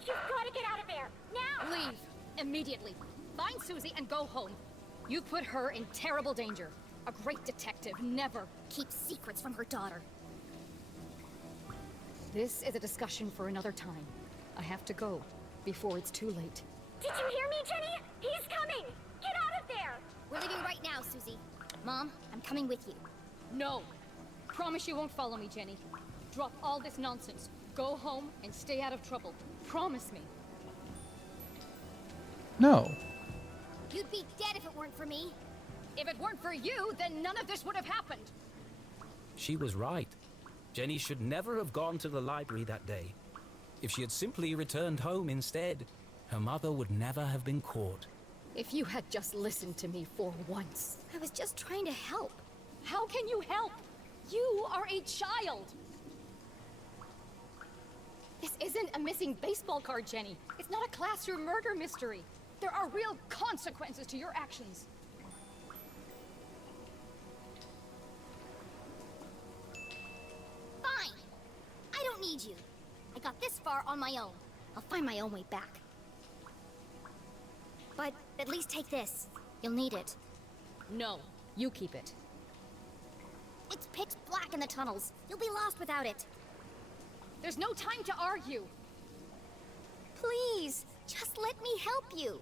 You've got to get out of there! Now! Leave! Immediately! Find Susie and go home. You've put her in terrible danger. A great detective never Keep secrets from her daughter. This is a discussion for another time. I have to go before it's too late. Did you hear me, Jenny? He's coming! Get out of there! We're leaving right now, Susie. Mom, I'm coming with you. No! Promise you won't follow me, Jenny. Drop all this nonsense. Go home and stay out of trouble. Promise me. No. You'd be dead if it weren't for me. If it weren't for you, then none of this would have happened. She was right. Jenny should never have gone to the library that day. If she had simply returned home instead, her mother would never have been caught. If you had just listened to me for once. I was just trying to help. How can you help? You are a child. This isn't a missing baseball card, Jenny. It's not a classroom murder mystery. There are real consequences to your actions. Fine. I don't need you. I got this far on my own. I'll find my own way back. But at least take this. You'll need it. No, you keep it. It's pitch black in the tunnels. You'll be lost without it. There's no time to argue. Please, just let me help you.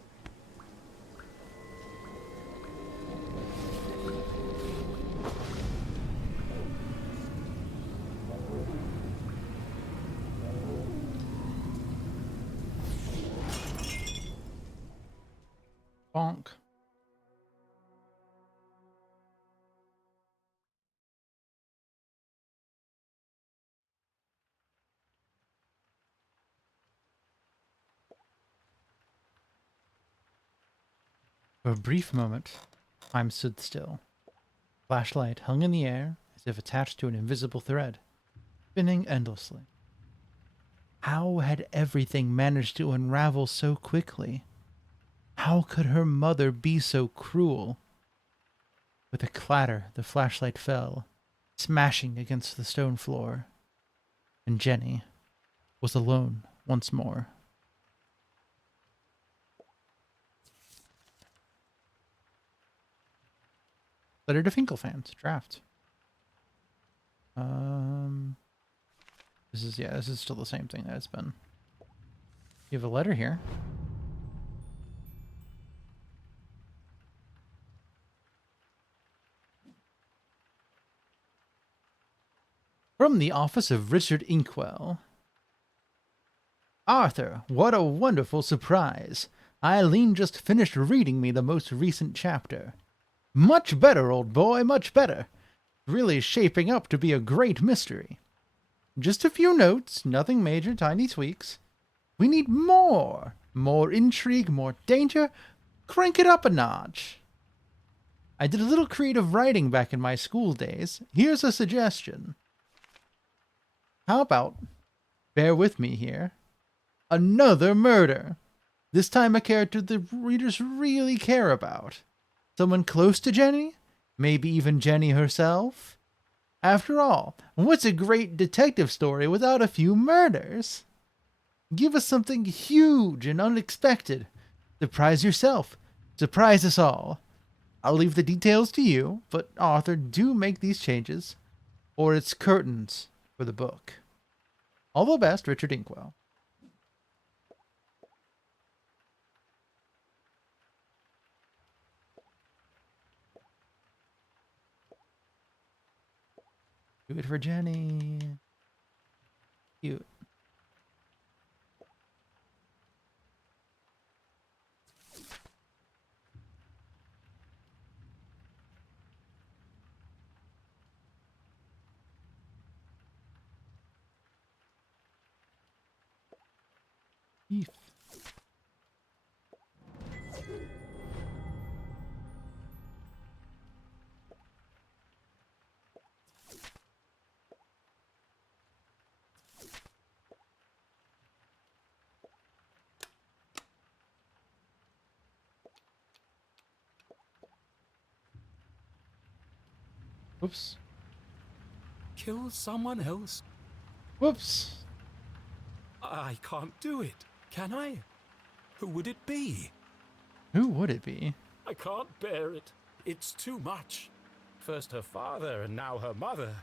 Bonk. For a brief moment, time stood still. Flashlight hung in the air as if attached to an invisible thread, spinning endlessly. How had everything managed to unravel so quickly? How could her mother be so cruel? With a clatter, the flashlight fell, smashing against the stone floor, and Jenny was alone once more. Letter to Finkelfans, draft. This is still the same thing that it's been. You have a letter here. From the office of Richard Inkwell. Arthur, what a wonderful surprise. Eileen just finished reading me the most recent chapter. Much better, old boy, much better. Really shaping up to be a great mystery. Just a few notes, nothing major, tiny tweaks. We need more. More intrigue, more danger. Crank it up a notch. I did a little creative writing back in my school days. Here's a suggestion. How about, bear with me here, another murder. This time a character the readers really care about. Someone close to Jenny? Maybe even Jenny herself? After all, what's a great detective story without a few murders? Give us something huge and unexpected. Surprise yourself. Surprise us all. I'll leave the details to you, but Arthur, do make these changes, or it's curtains for the book. All the best, Richard Inkwell. Do it for Jenny. Cute. Beef. Whoops. Kill someone else? Whoops. I can't do it, can I? Who would it be? Who would it be? I can't bear it. It's too much. First her father and now her mother.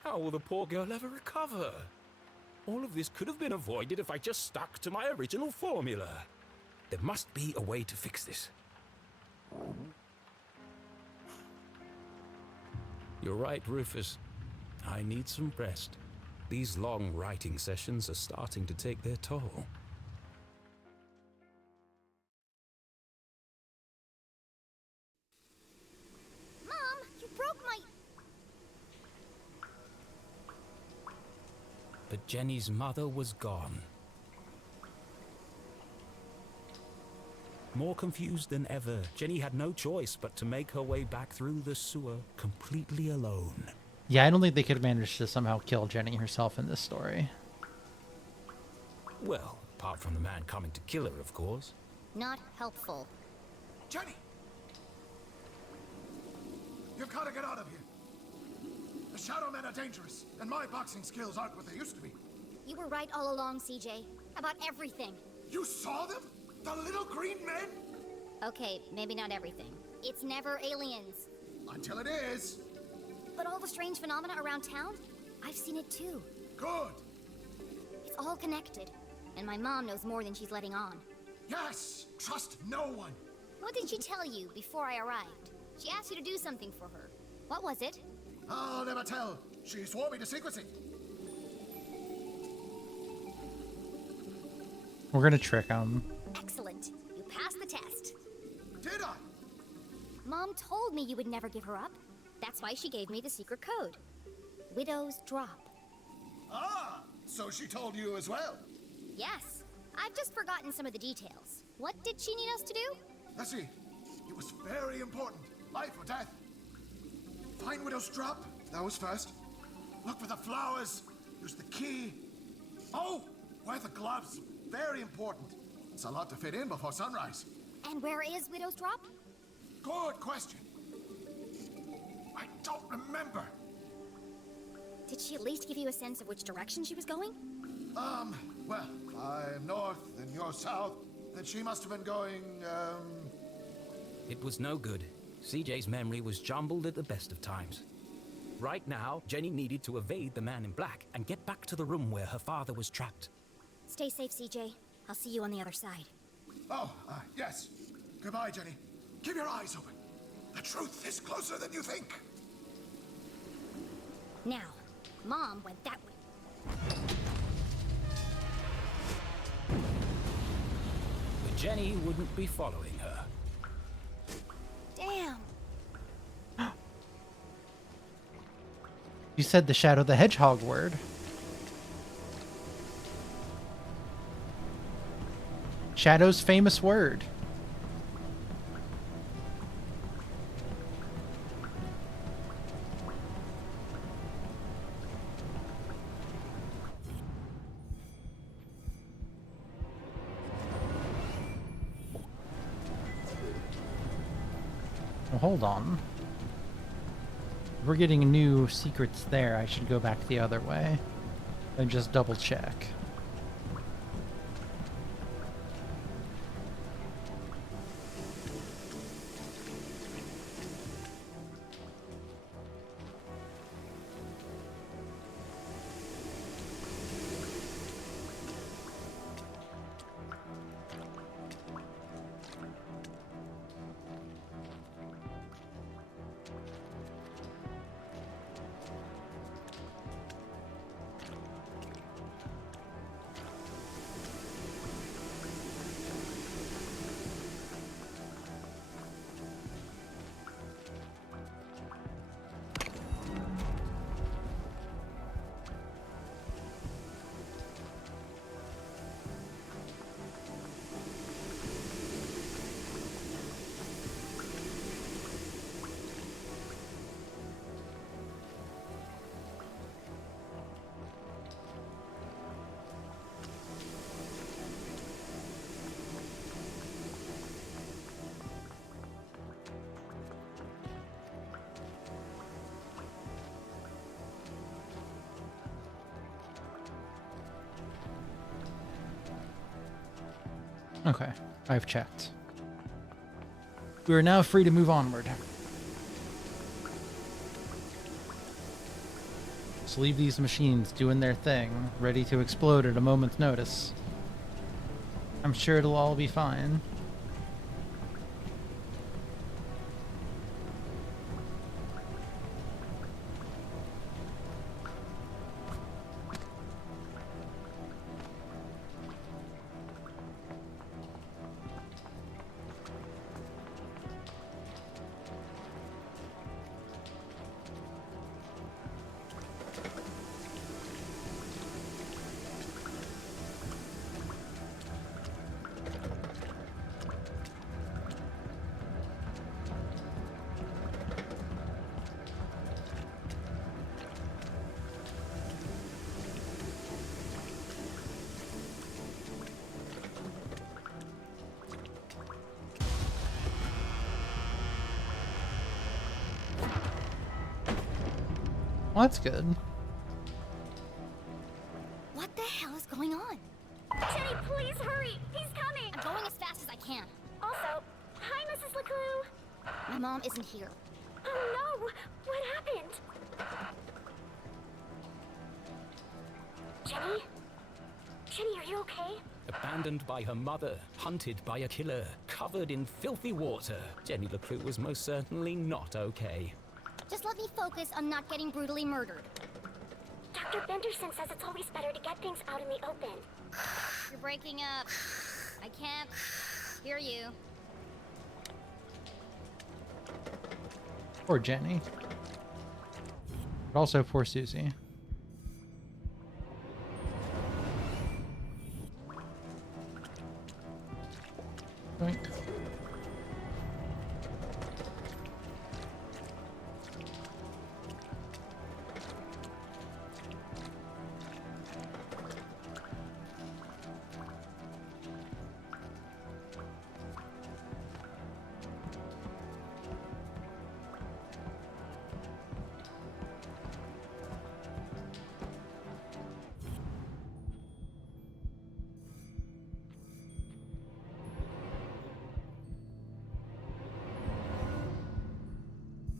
How will the poor girl ever recover? All of this could have been avoided if I just stuck to my original formula. There must be a way to fix this. You're right, Rufus. I need some rest. These long writing sessions are starting to take their toll. Mom, you broke my... But Jenny's mother was gone. More confused than ever, Jenny had no choice but to make her way back through the sewer completely alone. Yeah, I don't think they could have managed to somehow kill Jenny herself in this story. Well, apart from the man coming to kill her, of course. Not helpful. Jenny! You've got to get out of here. The Shadow Men are dangerous, and my boxing skills aren't what they used to be. You were right all along, CJ. About everything. You saw them? The little green men? Okay, maybe not everything. It's never aliens. Until it is. But all the strange phenomena around town? I've seen it too. Good. It's all connected. And my mom knows more than she's letting on. Yes! Trust no one! What did she tell you before I arrived? She asked you to do something for her. What was it? I'll never tell. She swore me to secrecy. We're gonna trick him. Excellent. You passed the test. Did I? Mom told me you would never give her up. That's why she gave me the secret code. Widow's Drop. Ah! So she told you as well? Yes. I've just forgotten some of the details. What did she need us to do? Let's see. It was very important. Life or death. Find Widow's Drop. That was first. Look for the flowers. Use the key. Oh! Wear the gloves. Very important. It's a lot to fit in before sunrise. And where is Widow's Drop? Good question. I don't remember. Did she at least give you a sense of which direction she was going? Well, I'm north and you're south. Then she must have been going, It was no good. CJ's memory was jumbled at the best of times. Right now, Jenny needed to evade the man in black and get back to the room where her father was trapped. Stay safe, CJ. I'll see you on the other side. Oh, yes. Goodbye, Jenny. Keep your eyes open. The truth is closer than you think. Now, Mom went that way. But Jenny wouldn't be following her. Damn. You said the Shadow the Hedgehog word. Shadow's famous word. Well, hold on. If we're getting new secrets there, I should go back the other way and just double check. Okay, I've checked. We are now free to move onward. Just leave these machines doing their thing, ready to explode at a moment's notice. I'm sure it'll all be fine. Well, that's good. What the hell is going on? Jenny, please hurry! He's coming! I'm going as fast as I can. Also, hi, Mrs. LeClue. My mom isn't here. Oh no! What happened? Jenny? Jenny, are you okay? Abandoned by her mother, hunted by a killer, covered in filthy water, Jenny LeClue was most certainly not okay. Just let me focus on not getting brutally murdered. Dr. Benderson says it's always better to get things out in the open. You're breaking up. I can't hear you. Poor Jenny. But also poor Susie. Boink.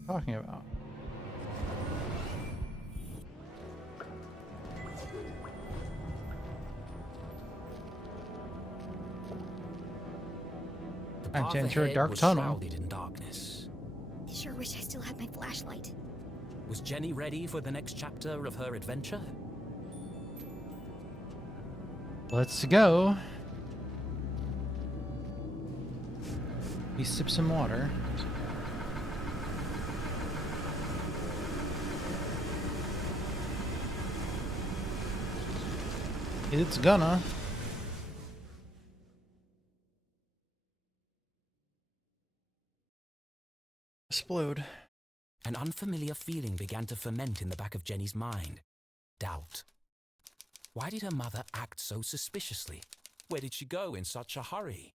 Talking about? Time to enter a ahead dark was tunnel. shrouded in darkness. I sure wish I still had my flashlight. Was Jenny ready for the next chapter of her adventure? Let's go. We sip some water. It's gonna. Explode. An unfamiliar feeling began to ferment in the back of Jenny's mind. Doubt. Why did her mother act so suspiciously? Where did she go in such a hurry?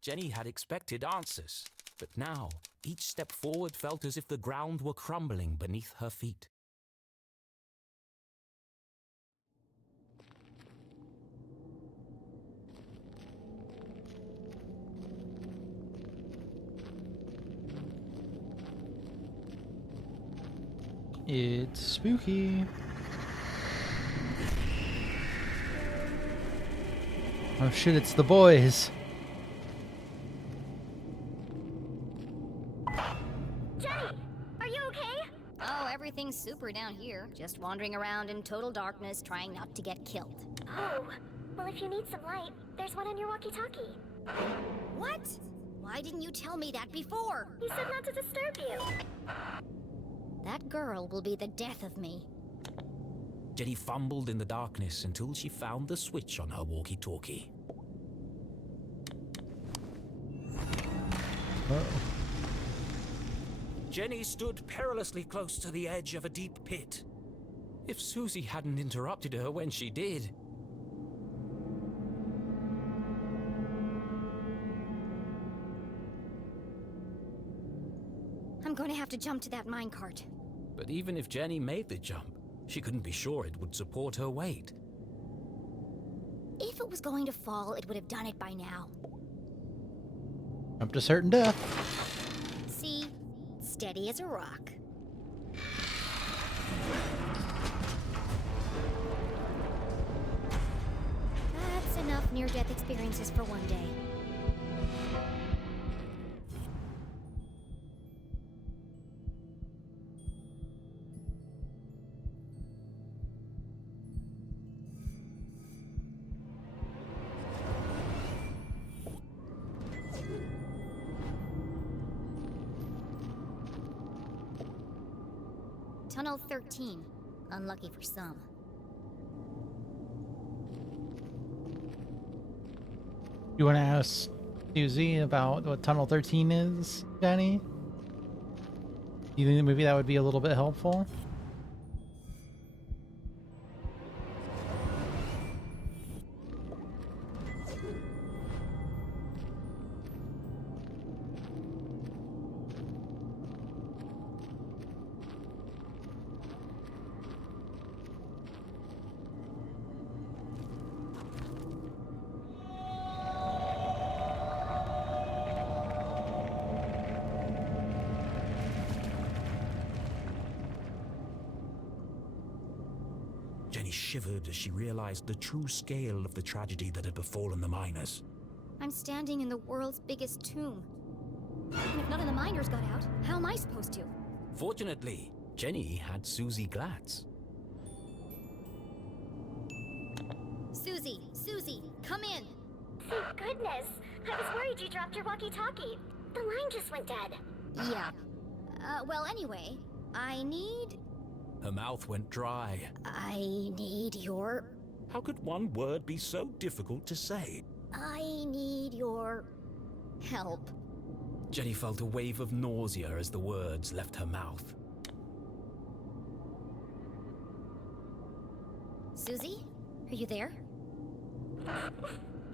Jenny had expected answers, but now each step forward felt as if the ground were crumbling beneath her feet. It's spooky. Oh shit, it's the boys. Jenny, are you okay? Oh, everything's super down here. Just wandering around in total darkness, trying not to get killed. Oh, well, if you need some light, there's one on your walkie-talkie. What? Why didn't you tell me that before? He said not to disturb you. That girl will be the death of me. Jenny fumbled in the darkness until she found the switch on her walkie-talkie. Jenny stood perilously close to the edge of a deep pit. If Susie hadn't interrupted her when she did... I'm going to have to jump to that minecart. But even if Jenny made the jump, she couldn't be sure it would support her weight. If it was going to fall, it would have done it by now. Up to certain death. See? Steady as a rock. That's enough near-death experiences for one day. Tunnel 13. Unlucky for some. You want to ask Susie about what Tunnel 13 is, Jenny? You think maybe that would be a little bit helpful? Jenny shivered as she realized the true scale of the tragedy that had befallen the miners. I'm standing in the world's biggest tomb. And if none of the miners got out, how am I supposed to? Fortunately, Jenny had Susie Glatz. Susie, come in! Thank goodness. I was worried you dropped your walkie-talkie. The line just went dead. Yeah. Well, anyway, I need Her mouth went dry. your... How could one word be so difficult to say? I need your... help. Jenny felt a wave of nausea as the words left her mouth. Susie? Are you there?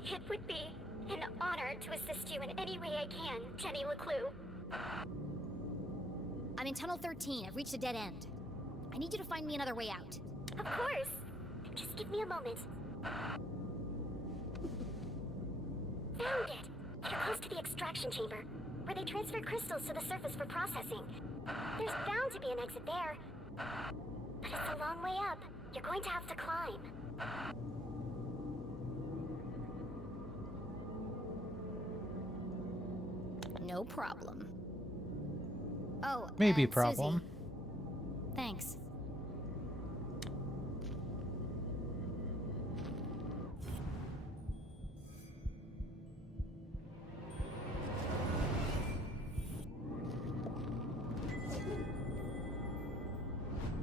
It would be an honor to assist you in any way I can, Jenny LeClue. I'm in Tunnel 13. I've reached a dead end. I need you to find me another way out. Of course. Just give me a moment. Found it! You're close to the extraction chamber, where they transfer crystals to the surface for processing. There's bound to be an exit there. But it's a long way up. You're going to have to climb. No problem. Oh, Maybe and problem. Susie. Thanks.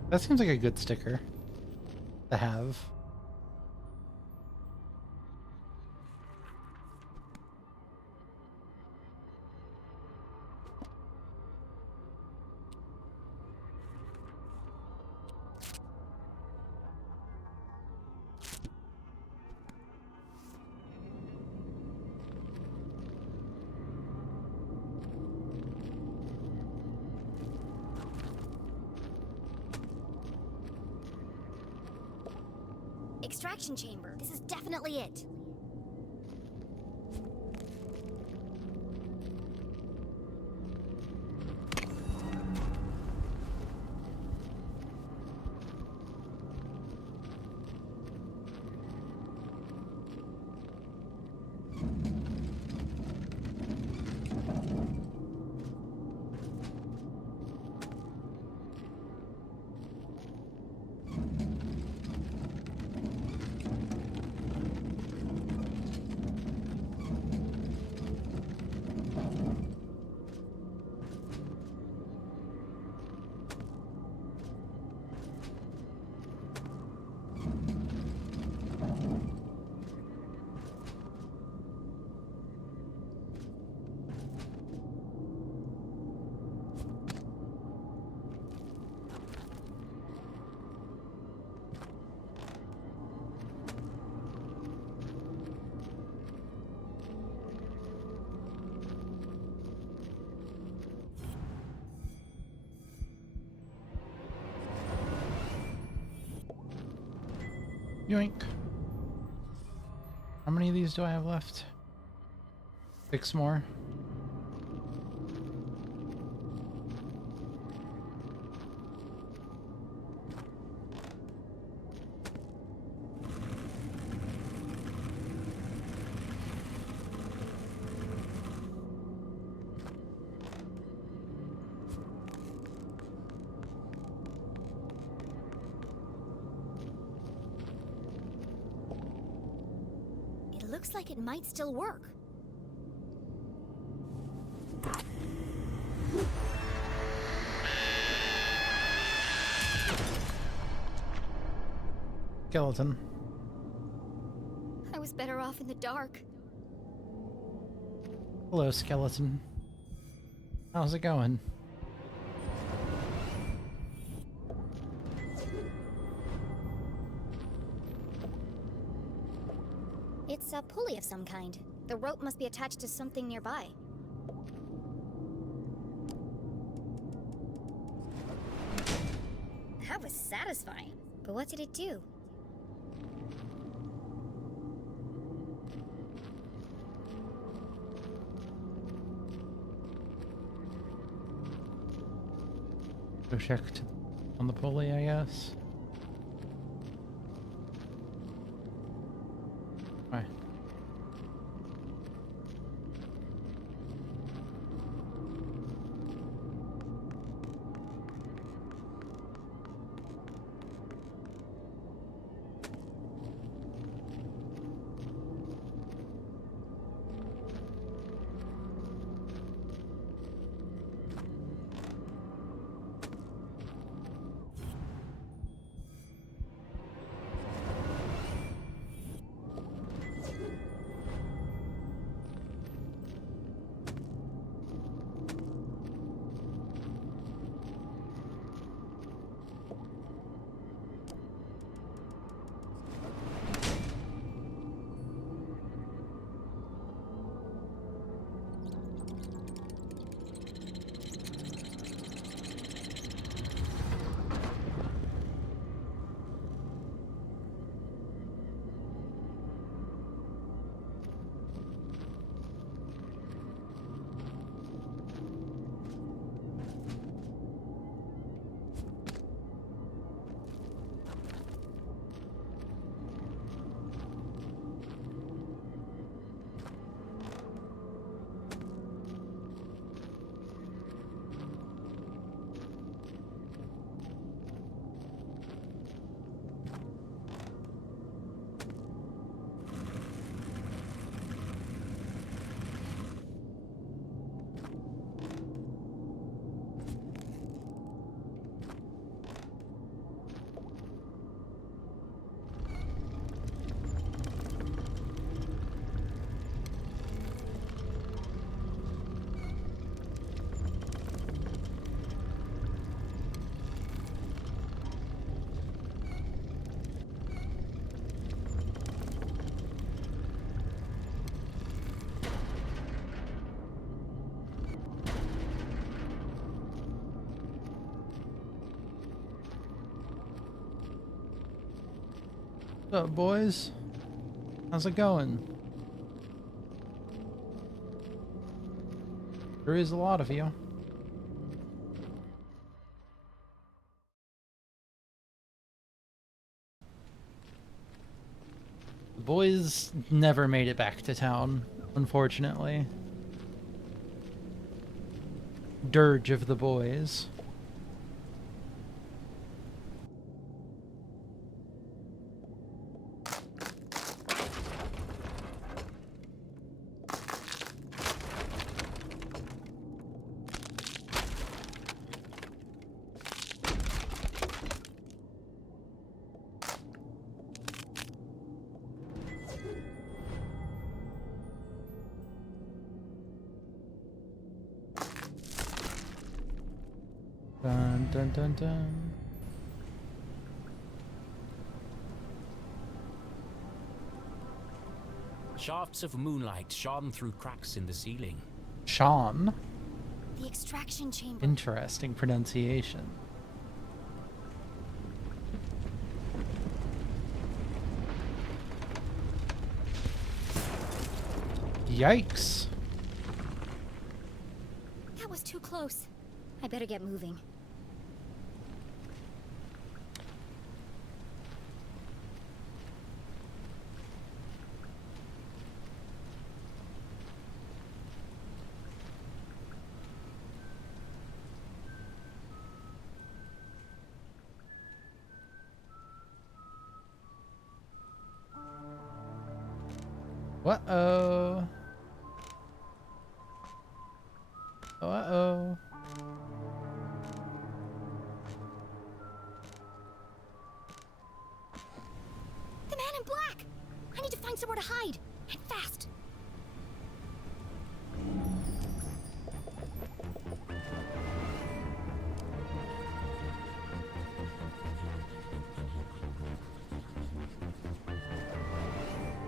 That seems like a good sticker to have. Extraction chamber. This is definitely it. Yoink. How many of these do I have left? 6 more. It looks like it might still work. Skeleton. I was better off in the dark. Hello, skeleton. How's it going? It's a pulley of some kind. The rope must be attached to something nearby. That was satisfying. But what did it do? Go check on the pulley, I guess. Why? What's up, boys? How's it going? There is a lot of you. The boys never made it back to town, unfortunately. Dirge of the boys. Dun dun dun dun. Shafts of moonlight shone through cracks in the ceiling. Sean. The extraction chamber. Interesting pronunciation. Yikes. That was too close. I better get moving. Uh-oh. Uh-oh. The man in black! I need to find somewhere to hide. And fast.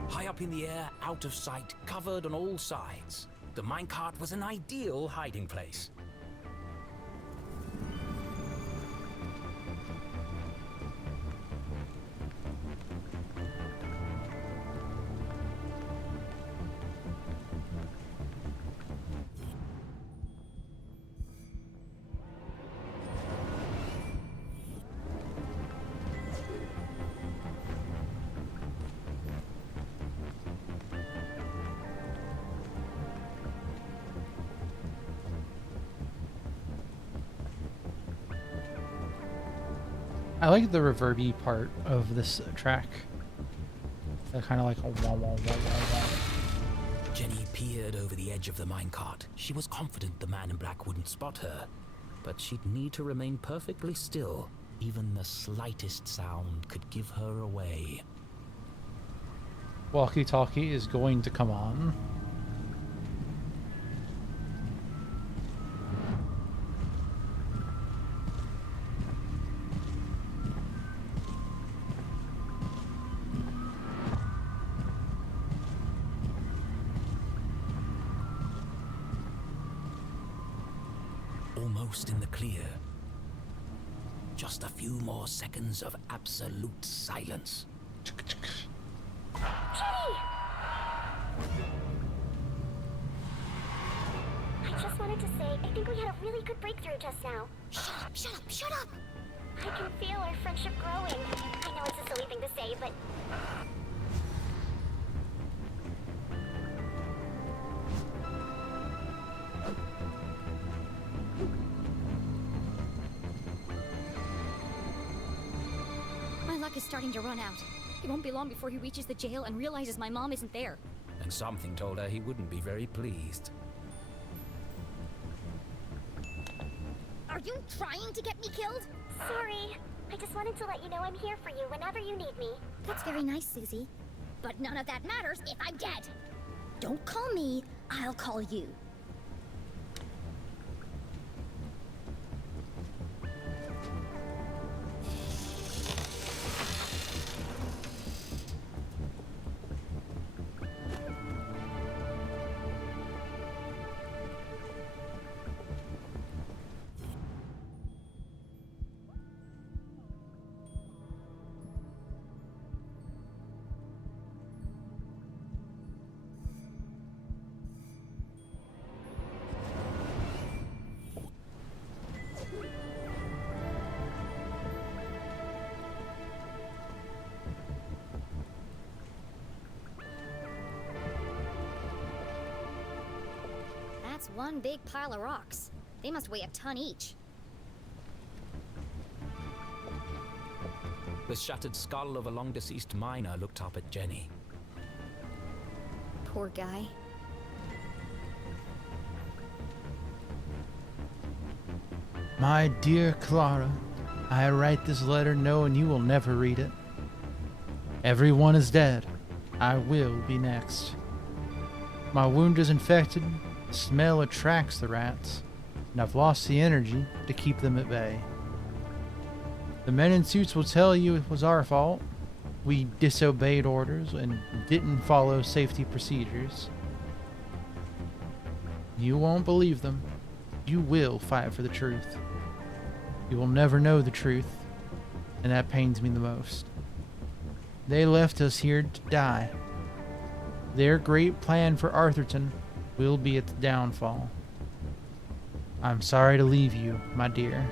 High up in the air, out of sight, covered on all sides, the minecart was an ideal hiding place. I like the reverby part of this track. Kind of like a wah wah wah wah wah. Jenny peered over the edge of the minecart. She was confident the man in black wouldn't spot her, but she'd need to remain perfectly still. Even the slightest sound could give her away. Walkie-talkie is going to come on. Almost in the clear. Just a few more seconds of absolute silence. I just wanted to say, I think we had a really good breakthrough just now. Shut up, shut up, shut up! I can feel our friendship growing. I know it's a silly thing to say, but... My luck is starting to run out. It won't be long before he reaches the jail and realizes my mom isn't there. And something told her he wouldn't be very pleased. Are you trying to get me killed? Sorry. I just wanted to let you know I'm here for you whenever you need me. That's very nice, Susie. But none of that matters if I'm dead. Don't call me, I'll call you. That's one big pile of rocks. They must weigh a ton each. The shattered skull of a long-deceased miner looked up at Jenny. Poor guy. My dear Clara, I write this letter knowing you will never read it. Everyone is dead. I will be next. My wound is infected. The smell attracts the rats, and I've lost the energy to keep them at bay. The men in suits will tell you it was our fault. We disobeyed orders and didn't follow safety procedures. You won't believe them. You will fight for the truth. You will never know the truth, and that pains me the most. They left us here to die. Their great plan for Arthurton will be its downfall. I'm sorry to leave you, my dear.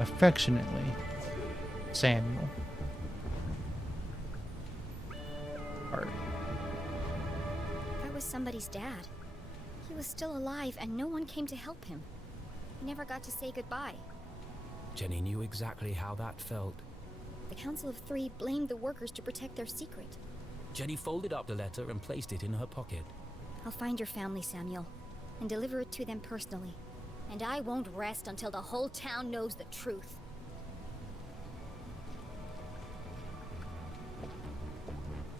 Affectionately, Samuel. Art. That was somebody's dad. He was still alive and no one came to help him. He never got to say goodbye. Jenny knew exactly how that felt. The Council of Three blamed the workers to protect their secret. Jenny folded up the letter and placed it in her pocket. I'll find your family, Samuel, and deliver it to them personally. And I won't rest until the whole town knows the truth.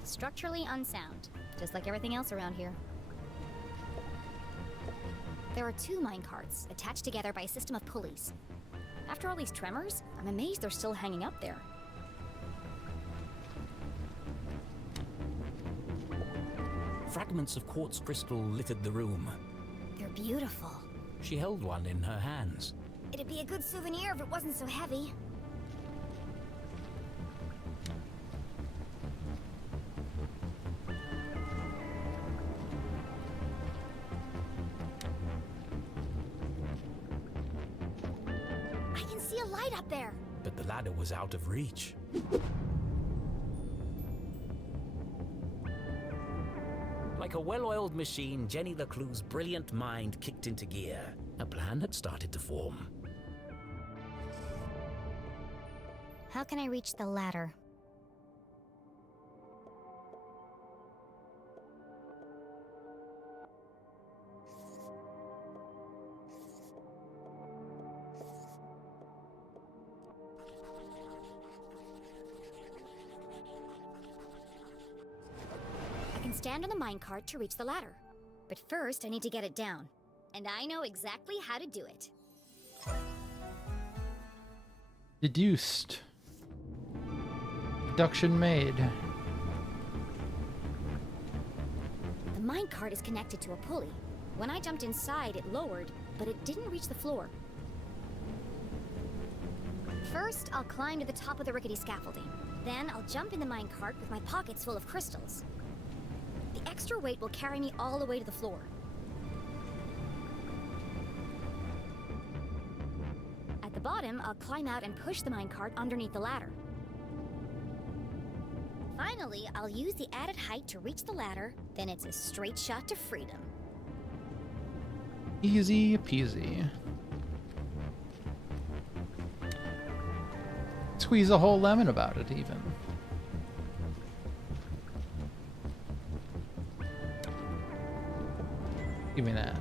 Structurally unsound, just like everything else around here. There are 2 minecarts attached together by a system of pulleys. After all these tremors, I'm amazed they're still hanging up there. Fragments of quartz crystal littered the room. They're beautiful. She held one in her hands. It'd be a good souvenir if it wasn't so heavy. I can see a light up there. But the ladder was out of reach. Like a well-oiled machine, Jenny LeClue's brilliant mind kicked into gear. A plan had started to form. How can I reach the ladder? I can stand on the minecart to reach the ladder. But first, I need to get it down. And I know exactly how to do it. Deduced. Deduction made. The minecart is connected to a pulley. When I jumped inside, it lowered, but it didn't reach the floor. First, I'll climb to the top of the rickety scaffolding. Then I'll jump in the minecart with my pockets full of crystals. The extra weight will carry me all the way to the floor. At the bottom, I'll climb out and push the minecart underneath the ladder. Finally, I'll use the added height to reach the ladder, then it's a straight shot to freedom. Easy peasy. Squeeze a whole lemon about it, even. Give me that.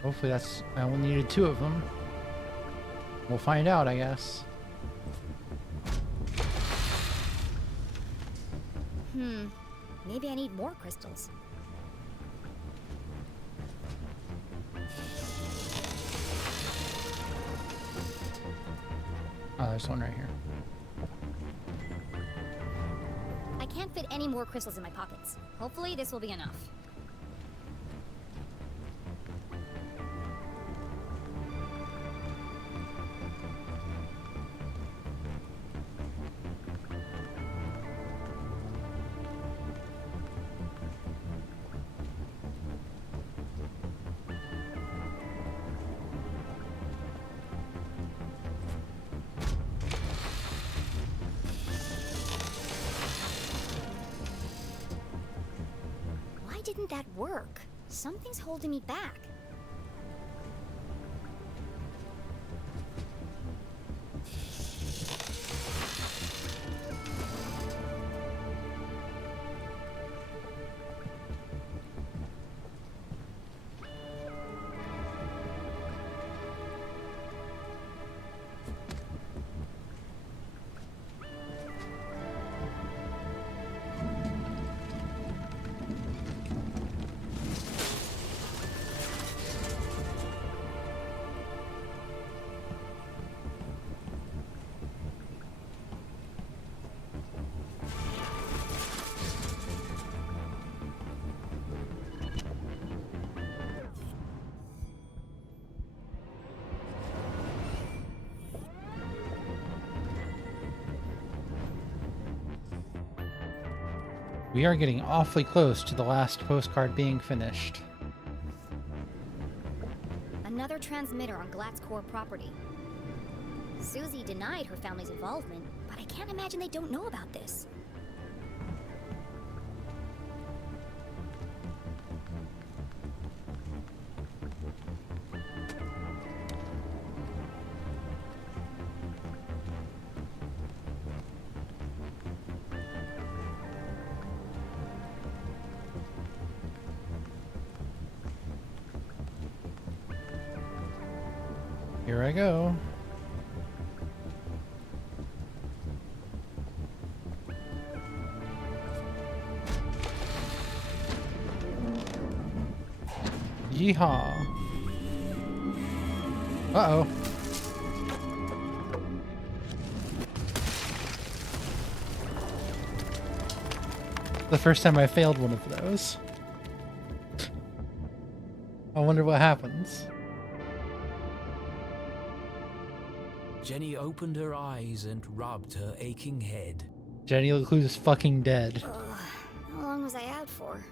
Hopefully that's, I only needed 2 of them. We'll find out, I guess. Maybe I need more crystals. Oh, there's one right here. I can't fit any more crystals in my pockets. Hopefully this will be enough. Why didn't that work? Something's holding me back. We are getting awfully close to the last postcard being finished. Another transmitter on Glatt's core property. Susie denied her family's involvement, but I can't imagine they don't know about this. Here I go. Yeehaw. Uh-oh. The first time I failed one of those. I wonder what happens. Jenny opened her eyes and rubbed her aching head. Jenny LeClue is fucking dead. How long was I out for?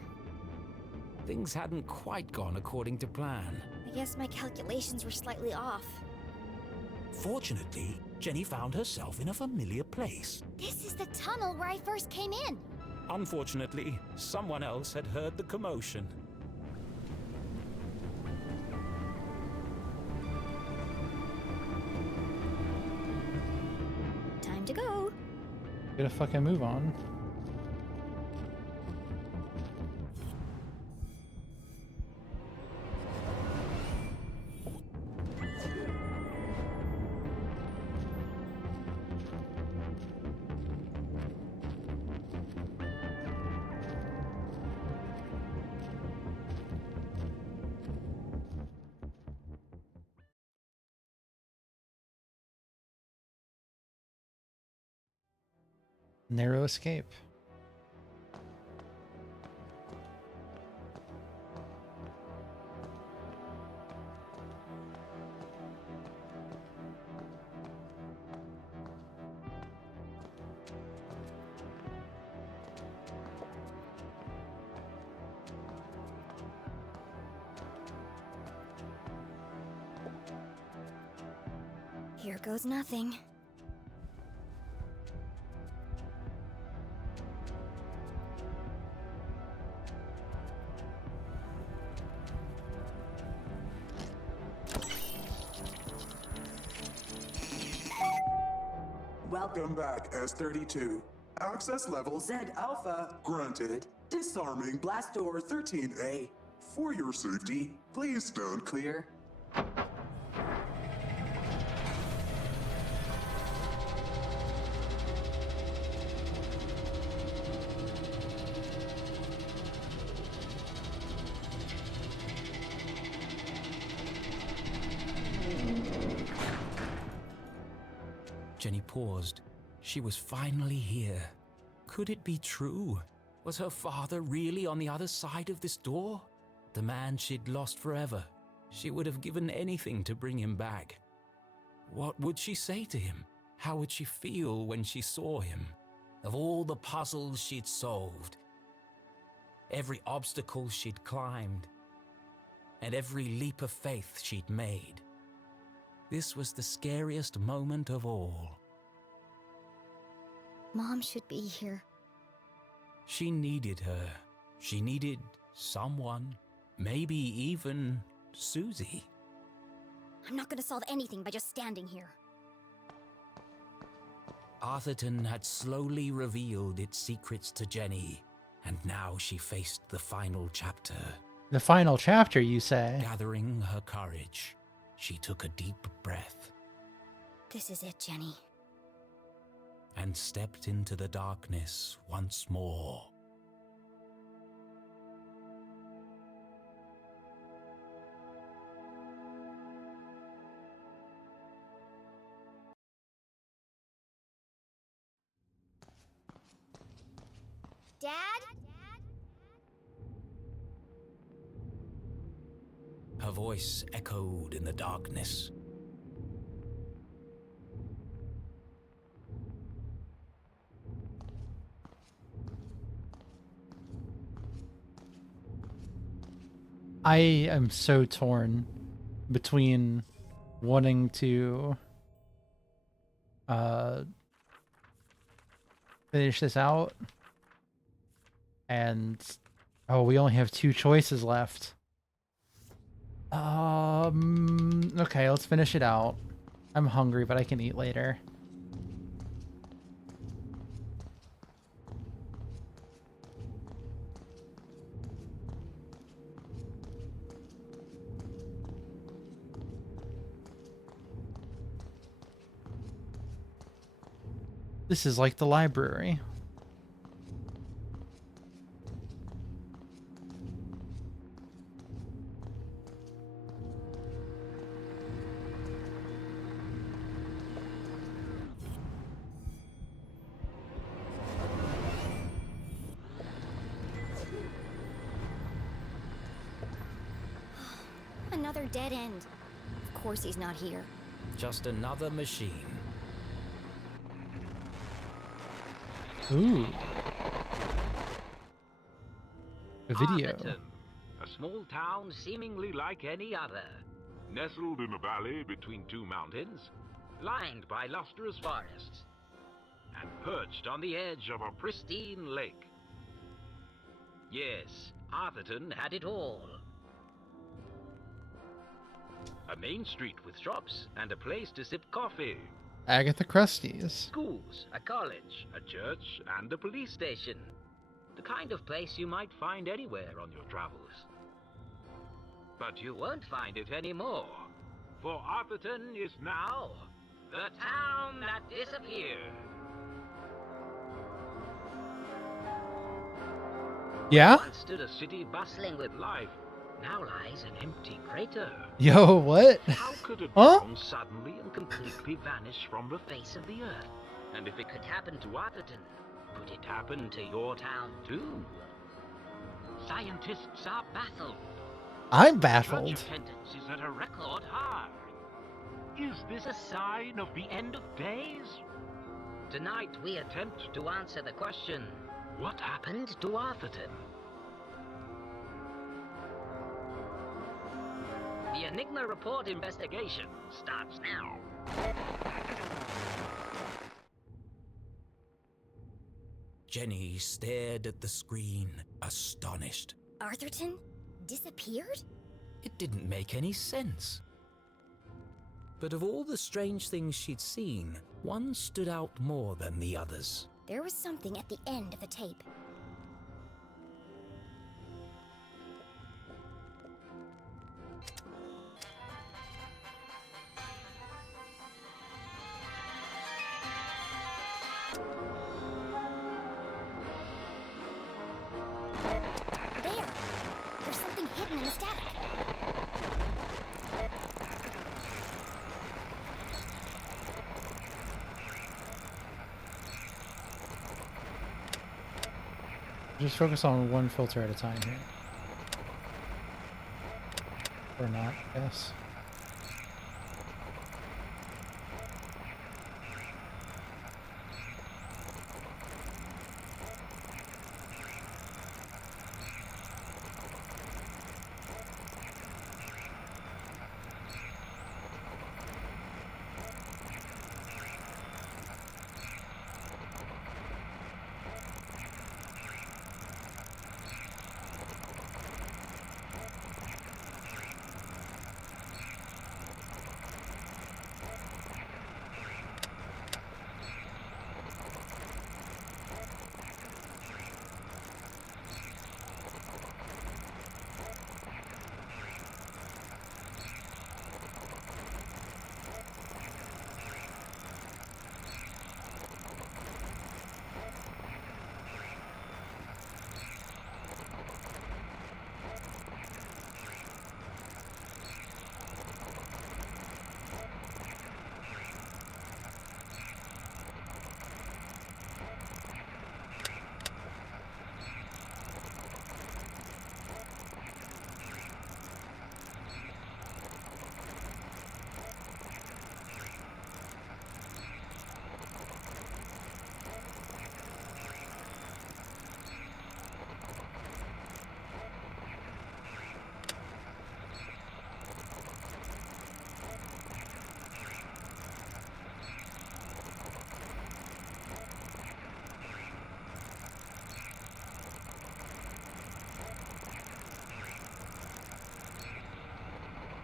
Things hadn't quite gone according to plan. I guess my calculations were slightly off. Fortunately, Jenny found herself in a familiar place. This is the tunnel where I first came in. Unfortunately, someone else had heard the commotion. Time to go. Get a fucking move on. Narrow escape. Here goes nothing. Welcome back, S32. Access level Z Alpha. granted. Disarming Blast door 13A. for your safety. Please stand clear. Jenny paused. She was finally here. Could it be true? Was her father really on the other side of this door? The man she'd lost forever. She would have given anything to bring him back. What would she say to him? How would she feel when she saw him? Of all the puzzles she'd solved, every obstacle she'd climbed, and every leap of faith she'd made, this was the scariest moment of all. Mom should be here. She needed her. She needed someone. Maybe even Susie. I'm not gonna solve anything by just standing here. Arthurton had slowly revealed its secrets to Jenny, and now she faced the final chapter. The final chapter, you say? Gathering her courage, she took a deep breath This is it, Jenny. and stepped into the darkness once more. Dad? Her voice echoed in the darkness. I am so torn between wanting to finish this out and we only have 2 choices left. Okay, let's finish it out. I'm hungry, but I can eat later. This is like the library. Another dead end. Of course he's not here. Just another machine. Ooh. A video. Arlington, a small town seemingly like any other. Nestled in a valley between 2 mountains, lined by lustrous forests, and perched on the edge of a pristine lake. Yes, Arthurton had it all. A main street with shops and a place to sip coffee. Agatha Christie's. Schools, a college, a church, and a police station. The kind of place you might find anywhere on your travels. But you won't find it anymore. For Arthurton is now the town that disappeared. Yeah? Once stood a city bustling with life. Now lies an empty crater. Yo, what? How could a Huh? town suddenly and completely vanish from the face of the earth? And if it could happen to Arthurton, could it happen to your town too? Scientists are baffled. I'm baffled. Church attendance is at a record high. Is this a sign of the end of days? Tonight we attempt to answer the question, what happened to Arthurton? The Enigma Report investigation starts now. Jenny stared at the screen, astonished. Arthurton? Disappeared? It didn't make any sense. But of all the strange things she'd seen, one stood out more than the others. There was something at the end of the tape. There! There's something hidden in the static. Just focus on one filter at a time here. Or not, yes.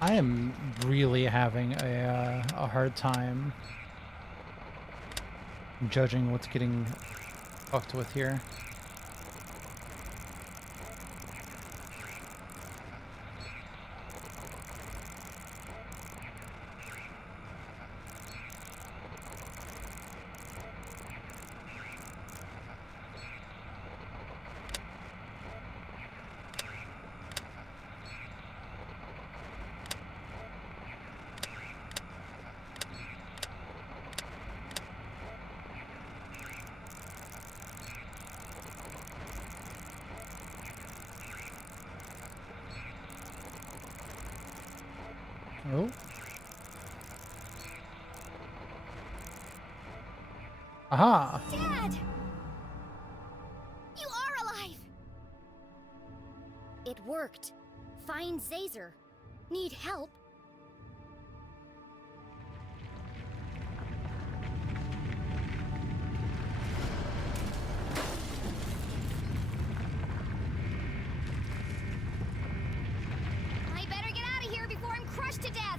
I am really having a hard time judging what's getting fucked with here. Oh. Aha! Dad! You are alive! It worked. Find Zazer. Need help? I better get out of here before I'm crushed to death!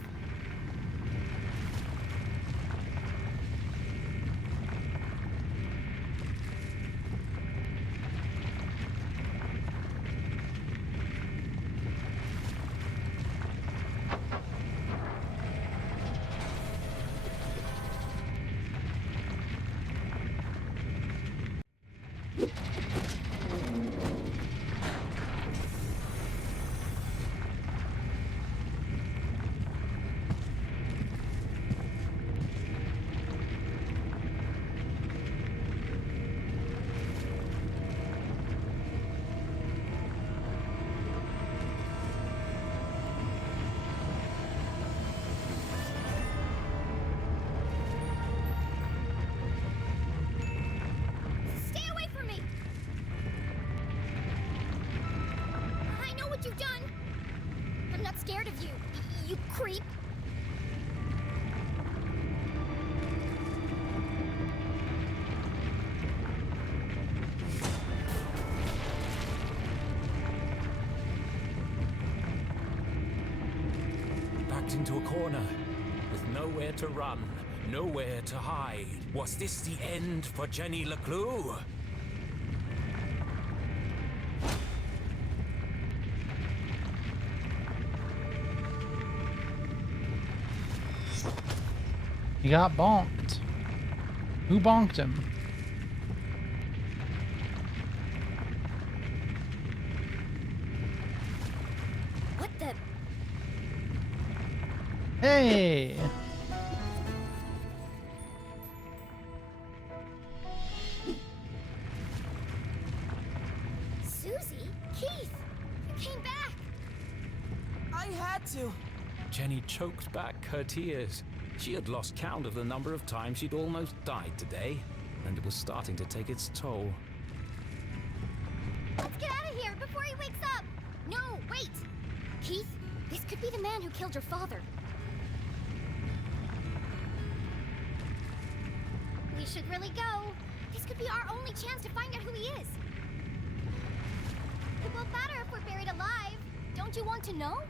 Stay away from me! I know what you've done! I'm not scared of you, you creep! Backed into a corner, with nowhere to run, nowhere to hide. Was this the end for Jenny LeClue? He got bonked. Who bonked him? What the? Hey! Susie? Keith! You came back! I had to. Jenny choked back her tears. She had lost count of the number of times she'd almost died today, and it was starting to take its toll. Let's get out of here before he wakes up! No, wait! Keith, this could be the man who killed your father. We should really go. This could be our only chance to find out who he is. It won't matter if we're buried alive. Don't you want to know?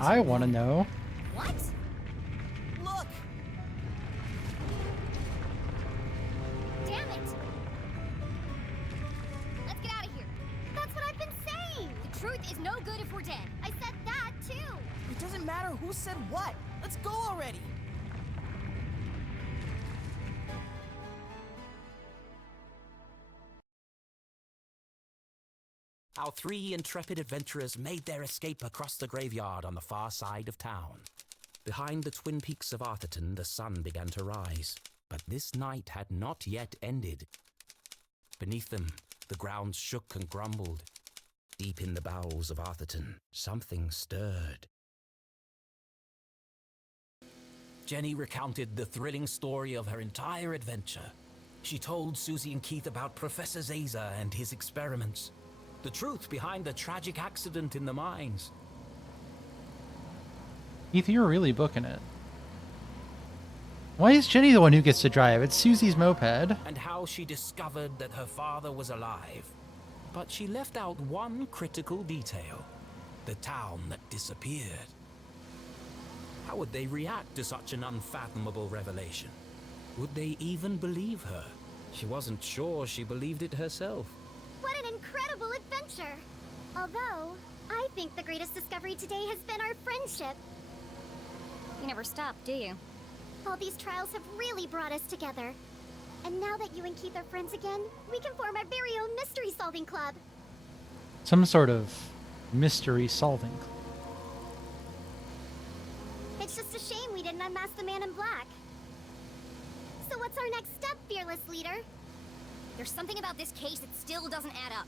I want to know. What? Look! Damn it! Let's get out of here. That's what I've been saying! The truth is no good if we're dead. I said that, too! It doesn't matter who said what. Let's go already. Our three intrepid adventurers made their escape across the graveyard on the far side of town. Behind the twin peaks of Arthurton, the sun began to rise. But this night had not yet ended. Beneath them, the ground shook and grumbled. Deep in the bowels of Arthurton, something stirred. Jenny recounted the thrilling story of her entire adventure. She told Susie and Keith about Professor Zazer and his experiments. The truth behind the tragic accident in the mines. Keith, you're really booking it. Why is Jenny the one who gets to drive? It's Susie's moped. And how she discovered that her father was alive. But she left out one critical detail. the town that disappeared. How would they react to such an unfathomable revelation? Would they even believe her? She wasn't sure she believed it herself. What an incredible adventure! Although, I think the greatest discovery today has been our friendship. You never stop, do you? All these trials have really brought us together. And now that you and Keith are friends again, we can form our very own mystery-solving club. Some sort of mystery solving. It's just a shame we didn't unmask the man in black. So what's our next step, fearless leader? There's something about this case that still doesn't add up.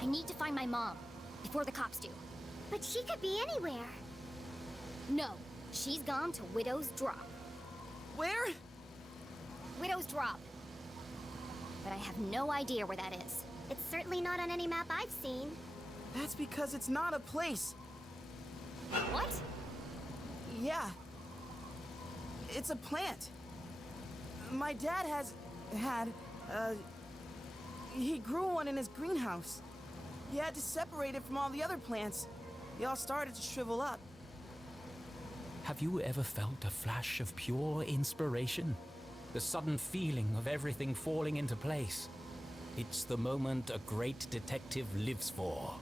I need to find my mom before the cops do. But she could be anywhere. No, she's gone to Widow's Drop. Where? Widow's Drop. But I have no idea where that is. It's certainly not on any map I've seen. That's because it's not a place. What? Yeah. It's a plant. My dad he grew one in his greenhouse. He had to separate it from all the other plants. They all started to shrivel up. Have you ever felt a flash of pure inspiration? The sudden feeling of everything falling into place. It's the moment a great detective lives for.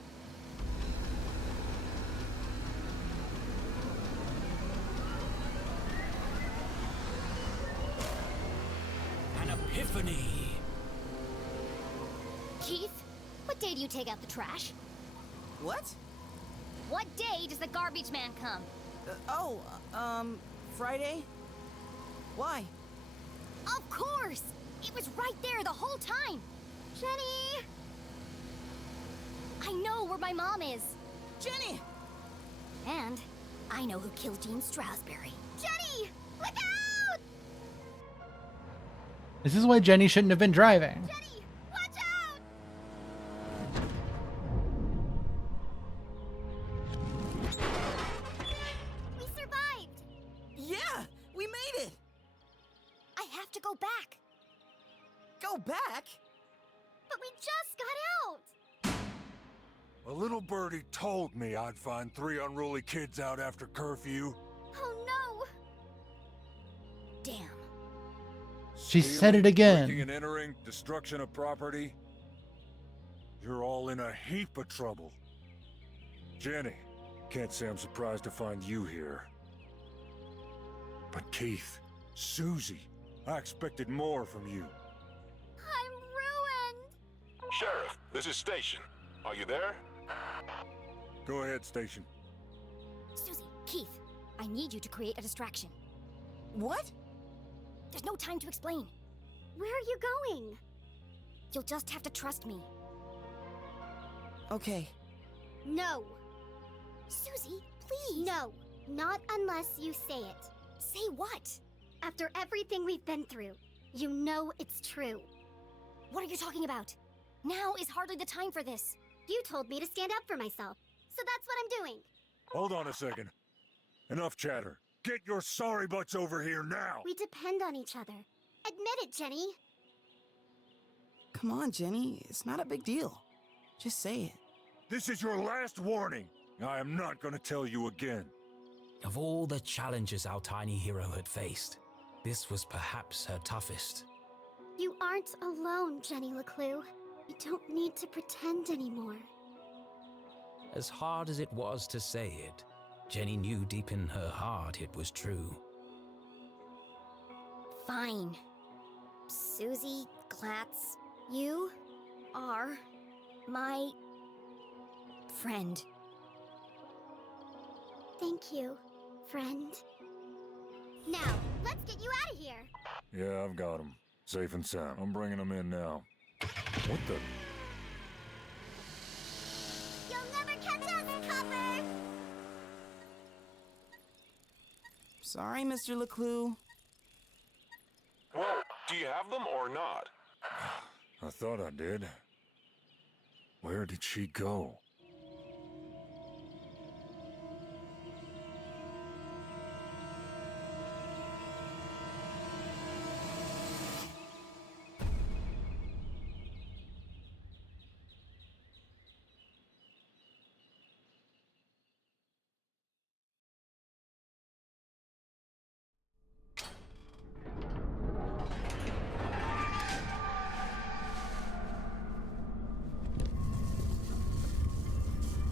An epiphany! Keith, what day do you take out the trash? What? What day does the garbage man come? Friday? Why? Of course! It was right there the whole time! Jenny! I know where my mom is! Jenny! And I know who killed Jean Strasberry. Jenny! Look out! This is why Jenny shouldn't have been driving. Jenny! Watch out! We survived! Yeah! We made it! I have to go back! Go back? But we just got out! A little birdie told me I'd find 3 unruly kids out after curfew. Oh no! Damn. She said it again. Breaking and entering, destruction of property. You're all in a heap of trouble. Jenny, can't say I'm surprised to find you here. But Keith, Susie, I expected more from you. I'm ruined! Sheriff, this is Station. Are you there? Go ahead, Station. Susie, Keith, I need you to create a distraction. What? There's no time to explain. Where are you going? You'll just have to trust me. Okay. No. Susie, please. No. Not unless you say it. Say what? After everything we've been through, you know it's true. What are you talking about? Now is hardly the time for this. You told me to stand up for myself, so that's what I'm doing. Hold on a second. Enough chatter. Get your sorry butts over here now! We depend on each other. Admit it, Jenny. Come on, Jenny. It's not a big deal. Just say it. This is your last warning. I am not gonna tell you again. Of all the challenges our tiny hero had faced, this was perhaps her toughest. You aren't alone, Jenny LeClue. You don't need to pretend anymore. As hard as it was to say it, Jenny knew deep in her heart it was true. Fine. Susie Glatz, you are my friend. Thank you, friend. Now, let's get you out of here. Yeah, I've got him. Safe and sound. I'm bringing him in now. What the? You'll never catch us, Copper! Sorry, Mr. LeClue. Well, do you have them or not? I thought I did. Where did she go?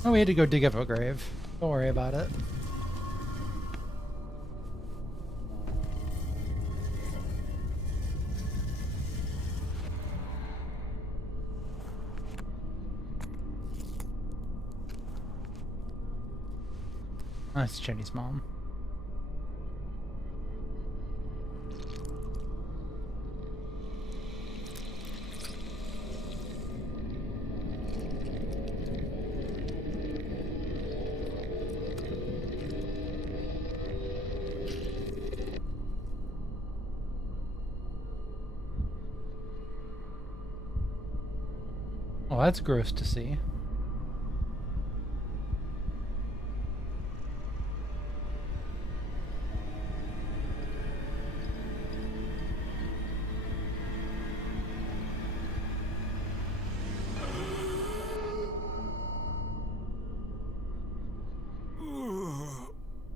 Oh, we had to go dig up a grave. Don't worry about it. That's Jenny's mom. Oh, that's gross to see.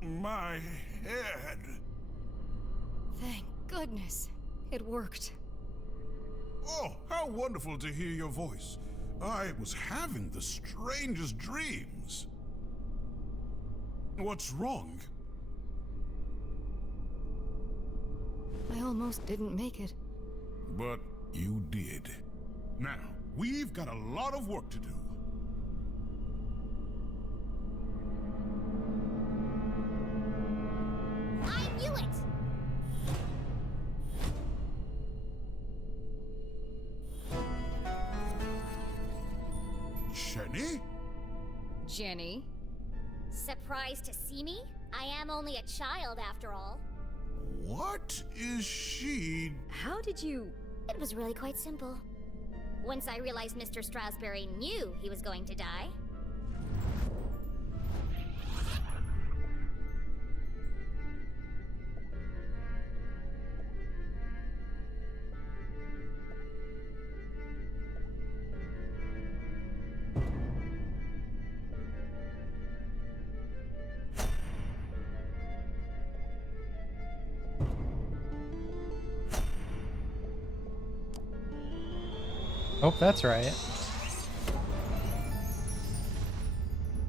My head. Thank goodness. It worked. Oh, how wonderful to hear your voice. I was having the strangest dreams. What's wrong? I almost didn't make it. But you did. Now, we've got a lot of work to do. I knew it! Jenny? Jenny? Surprised to see me? I am only a child after all. What is she? How did you... It was really quite simple. Once I realized Mr. Strasberry knew he was going to die. Oh, that's right.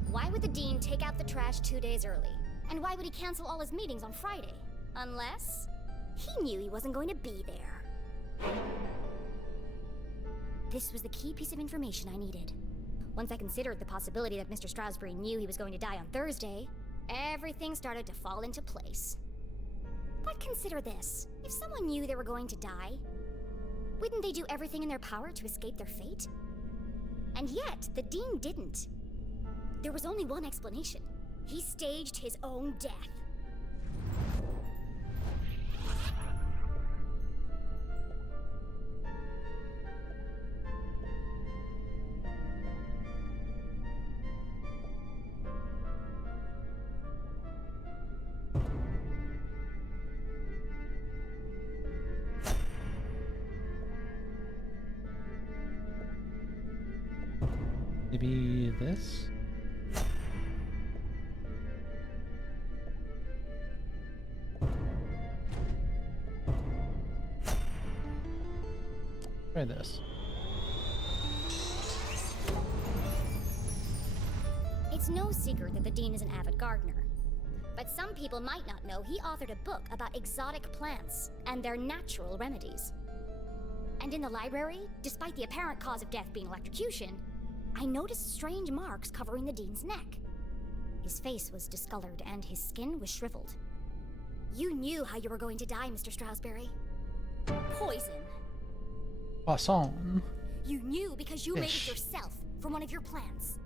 Why would the Dean take out the trash 2 days early? And why would he cancel all his meetings on Friday? Unless he knew he wasn't going to be there. This was the key piece of information I needed. Once I considered the possibility that Mr. Strasberry knew he was going to die on Thursday, everything started to fall into place. But consider this. If someone knew they were going to die, wouldn't they do everything in their power to escape their fate? And yet, the Dean didn't. There was only one explanation. He staged his own death. Maybe this? Try this. It's no secret that the Dean is an avid gardener. But some people might not know he authored a book about exotic plants and their natural remedies. And in the library, despite the apparent cause of death being electrocution, I noticed strange marks covering the Dean's neck. His face was discolored and his skin was shriveled. You knew how you were going to die, Mr. Strasberry. Poison. Poisson. You knew because you made it Fish. yourself from one of your plants.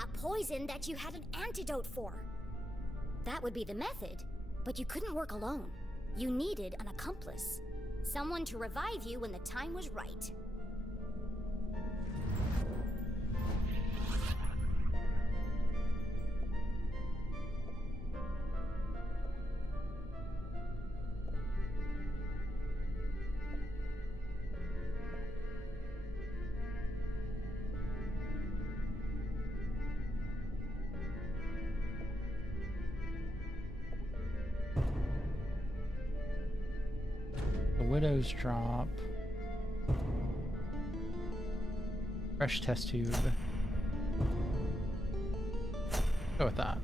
A poison that you had an antidote for. That would be the method, but you couldn't work alone. You needed an accomplice. Someone to revive you when the time was right. The Widow's Drop. Fresh test tube. Go with that.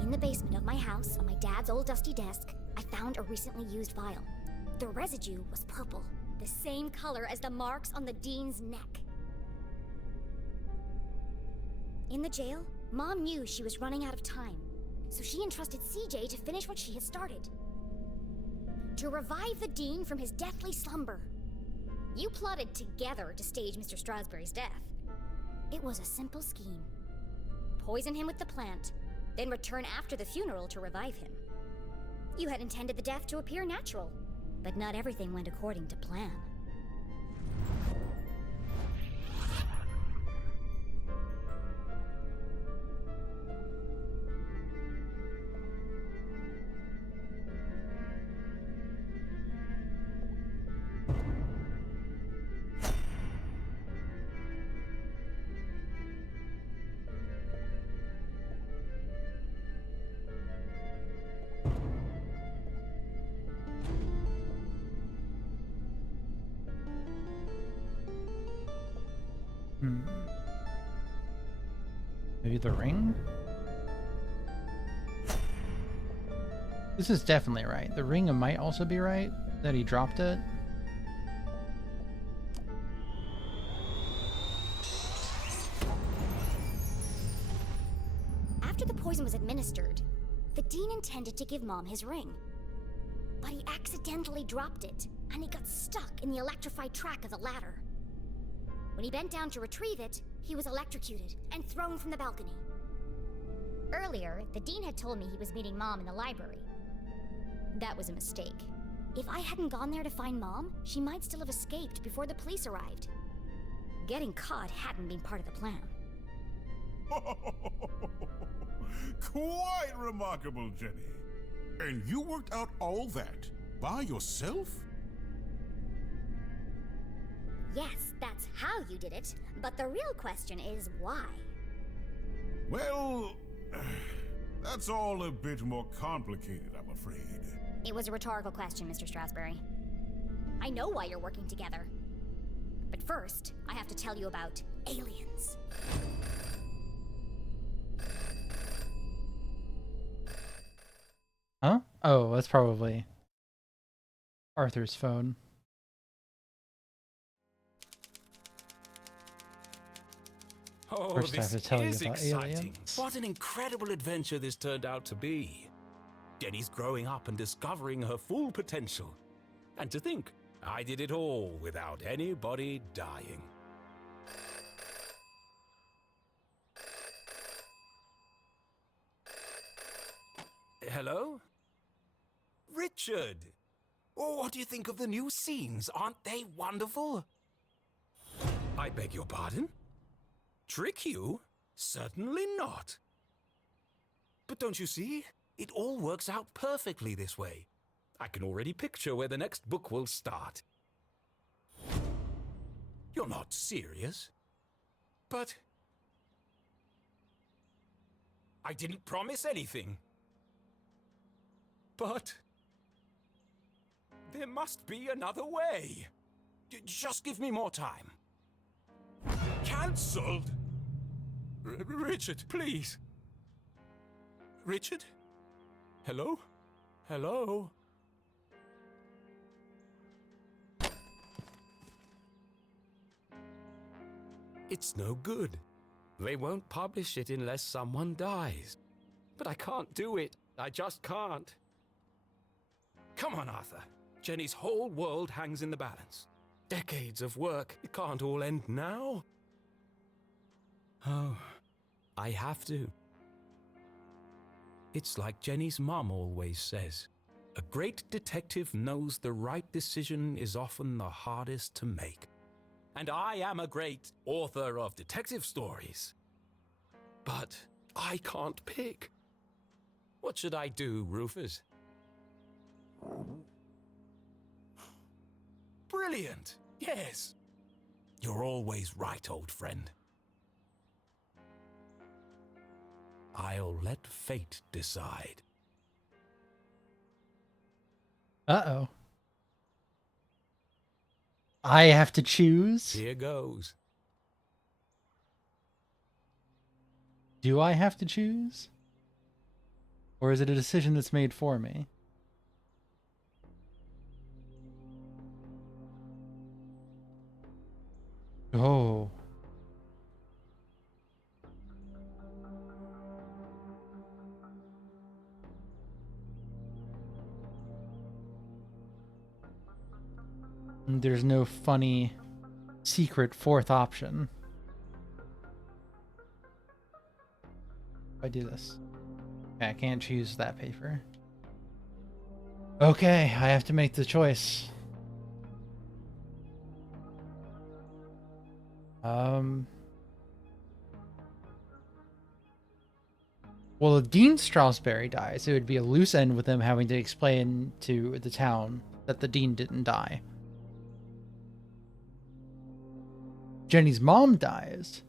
In the basement of my house, on my dad's old dusty desk, I found a recently used vial. The residue was purple, the same color as the marks on the Dean's neck. In the jail, Mom knew she was running out of time, so she entrusted CJ to finish what she had started. To revive the Dean from his deathly slumber. You plotted together to stage Mr. Strasberry's death. It was a simple scheme. Poison him with the plant, then return after the funeral to revive him. You had intended the death to appear natural, but not everything went according to plan. Maybe the ring? This is definitely right. The ring might also be right, that he dropped it. After the poison was administered, the Dean intended to give Mom his ring. But he accidentally dropped it, and he got stuck in the electrified track of the ladder. When he bent down to retrieve it, he was electrocuted and thrown from the balcony. Earlier, the Dean had told me he was meeting Mom in the library. That was a mistake. If I hadn't gone there to find Mom, she might still have escaped before the police arrived. Getting caught hadn't been part of the plan. Quite remarkable, Jenny. And you worked out all that by yourself? Yes, that's how you did it, but the real question is why? Well, that's all a bit more complicated, I'm afraid. It was a rhetorical question, Mr. Strasberry. I know why you're working together. But first, I have to tell you about aliens. Huh? Oh, that's probably Arthur's phone. Oh, First, I have this to tell you is about exciting. aliens. What an incredible adventure this turned out to be. Jenny's growing up and discovering her full potential. And to think, I did it all without anybody dying. Hello? Richard! Oh, what do you think of the new scenes? Aren't they wonderful? I beg your pardon? Trick you? Certainly not. But don't you see? It all works out perfectly this way. I can already picture where the next book will start. You're not serious? But I didn't promise anything. But there must be another way. Just give me more time. Cancelled? Richard, please. Richard? Hello? Hello? It's no good. They won't publish it unless someone dies. But I can't do it. I just can't. Come on, Arthur. Jenny's whole world hangs in the balance. Decades of work. It can't all end now. Oh, I have to. It's like Jenny's mum always says. A great detective knows the right decision is often the hardest to make. And I am a great author of detective stories. But I can't pick. What should I do, Rufus? Brilliant! Yes! You're always right, old friend. I'll let fate decide. Uh-oh. I have to choose? Here goes. Do I have to choose? Or is it a decision that's made for me? Oh. There's no funny secret fourth option. If I do this. Okay, I can't choose that paper. Okay, I have to make the choice. Well, if Dean Strasberry dies, it would be a loose end with them having to explain to the town that the Dean didn't die. Jenny's mom dies.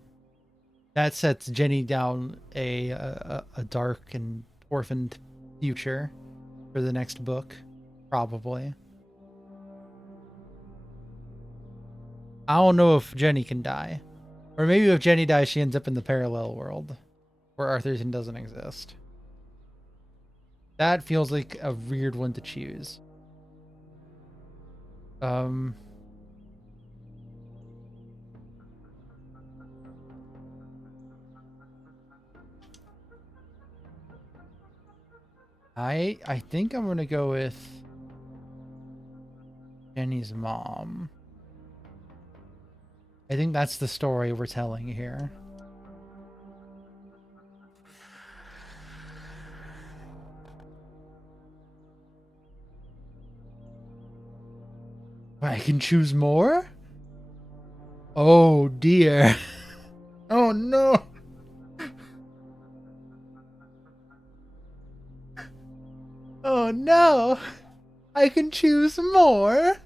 That sets Jenny down a dark and orphaned future for the next book, probably. I don't know if Jenny can die. Or maybe if Jenny dies, she ends up in the parallel world where Arthurton doesn't exist. That feels like a weird one to choose. I think I'm gonna go with Jenny's mom. I think that's the story we're telling here. I can choose more? Oh dear. Oh no. Oh no. I can choose more.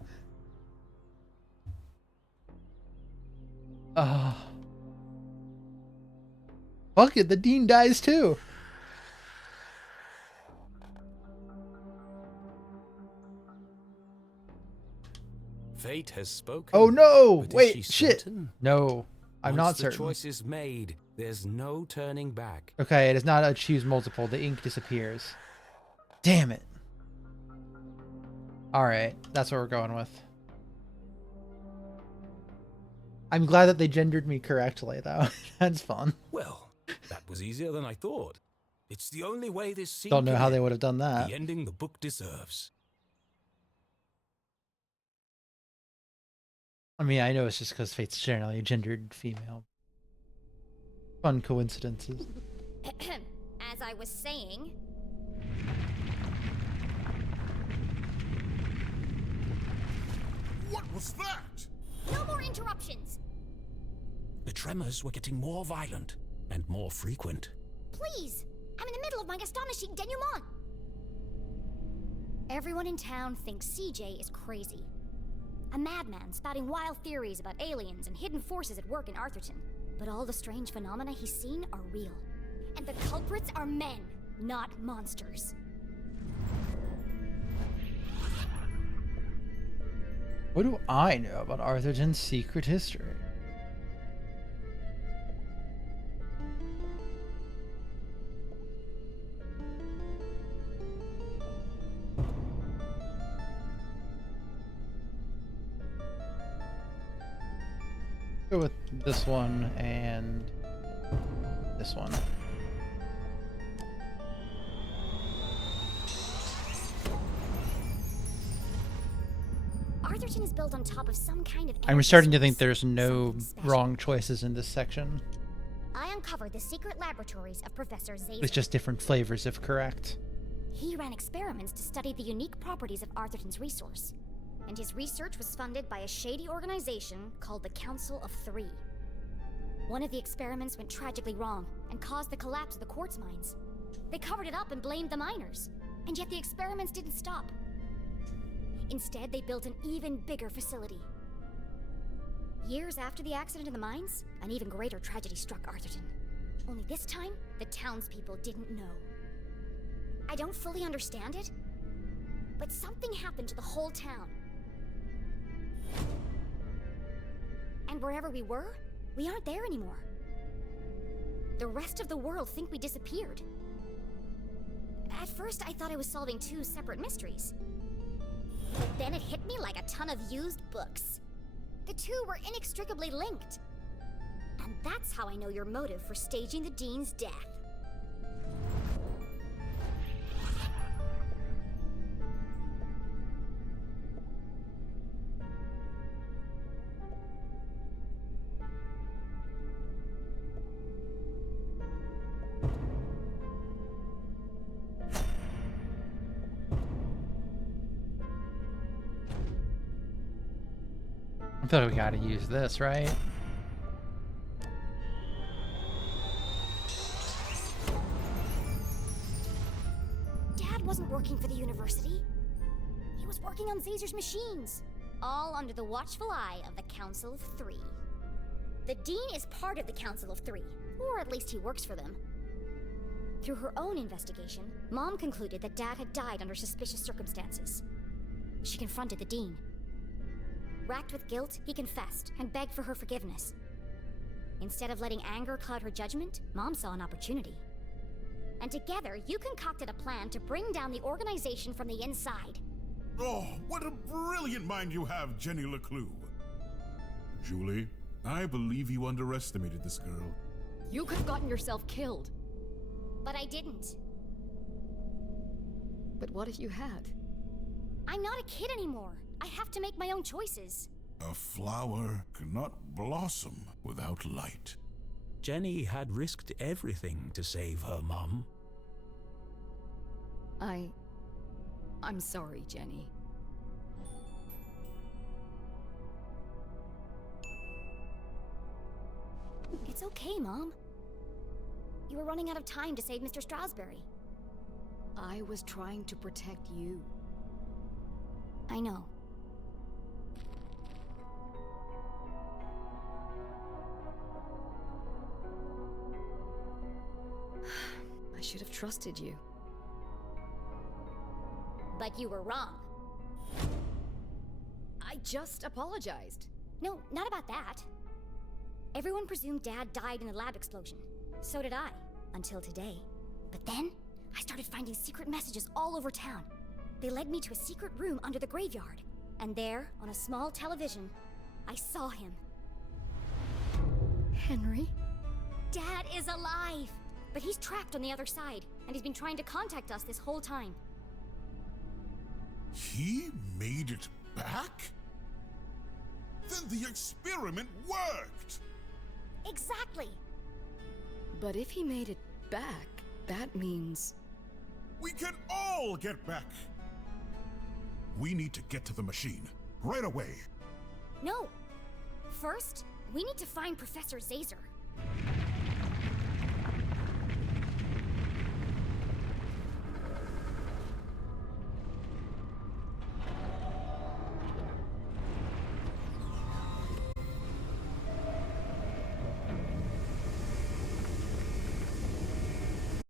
Fuck it, the Dean dies too. Fate has spoken. Oh no! But is Wait, she shit. certain? No, I'm not Once certain. the choice is made, there's no turning back. Okay, it is not a choose multiple. The ink disappears. Damn it. Alright, that's what we're going with. I'm glad that they gendered me correctly, though. That's fun. Well, that was easier than I thought. It's the only way this scene Don't know can how they end. would have done that. The ending the book deserves. I mean, I know it's just because Fate's generally a gendered female. Fun coincidences. As I was saying... What was that? No more interruptions! The tremors were getting more violent and more frequent. Please! I'm in the middle of my astonishing denouement! Everyone in town thinks CJ is crazy. A madman spouting wild theories about aliens and hidden forces at work in Arthurton. But all the strange phenomena he's seen are real. And the culprits are men, not monsters. What do I know about Arthurton's secret history? Go with this one and this one. Arthurton is built on top of some kind of... I'm starting to think there's no wrong choices in this section. I uncovered the secret laboratories of Professor Zazer. It's just different flavors if correct. He ran experiments to study the unique properties of Arthurton's resource. And his research was funded by a shady organization called the Council of Three. One of the experiments went tragically wrong and caused the collapse of the quartz mines. They covered it up and blamed the miners, and yet the experiments didn't stop. Instead, they built an even bigger facility. Years after the accident in the mines, an even greater tragedy struck Arthurton. Only this time, the townspeople didn't know. I don't fully understand it, but something happened to the whole town. And wherever we were, we aren't there anymore. The rest of the world think we disappeared. At first, I thought I was solving two separate mysteries. But then it hit me like a ton of used books. The two were inextricably linked. And that's how I know your motive for staging the Dean's death. I feel like we gotta use this, right? Dad wasn't working for the university. He was working on Zazer's machines, all under the watchful eye of the Council of Three. The Dean is part of the Council of Three, or at least he works for them. Through her own investigation, Mom concluded that Dad had died under suspicious circumstances. She confronted the Dean. Racked with guilt, he confessed and begged for her forgiveness. Instead of letting anger cloud her judgment, Mom saw an opportunity. And together, you concocted a plan to bring down the organization from the inside. Oh, what a brilliant mind you have, Jenny LeClue. Julie, I believe you underestimated this girl. You could have gotten yourself killed. But I didn't. But what if you had? I'm not a kid anymore. I have to make my own choices. A flower cannot blossom without light. Jenny had risked everything to save her mum. I'm sorry, Jenny. It's okay, Mom. You were running out of time to save Mr. Strasberry. I was trying to protect you. I know. I should have trusted you. But you were wrong. I just apologized. No, not about that. Everyone presumed Dad died in the lab explosion. So did I, until today. But then, I started finding secret messages all over town. They led me to a secret room under the graveyard. And there, on a small television, I saw him. Henry? Dad is alive! But he's trapped on the other side, and he's been trying to contact us this whole time. He made it back? Then the experiment worked! Exactly! But if he made it back, that means... We can all get back! We need to get to the machine, right away. No! First, we need to find Professor Zazer.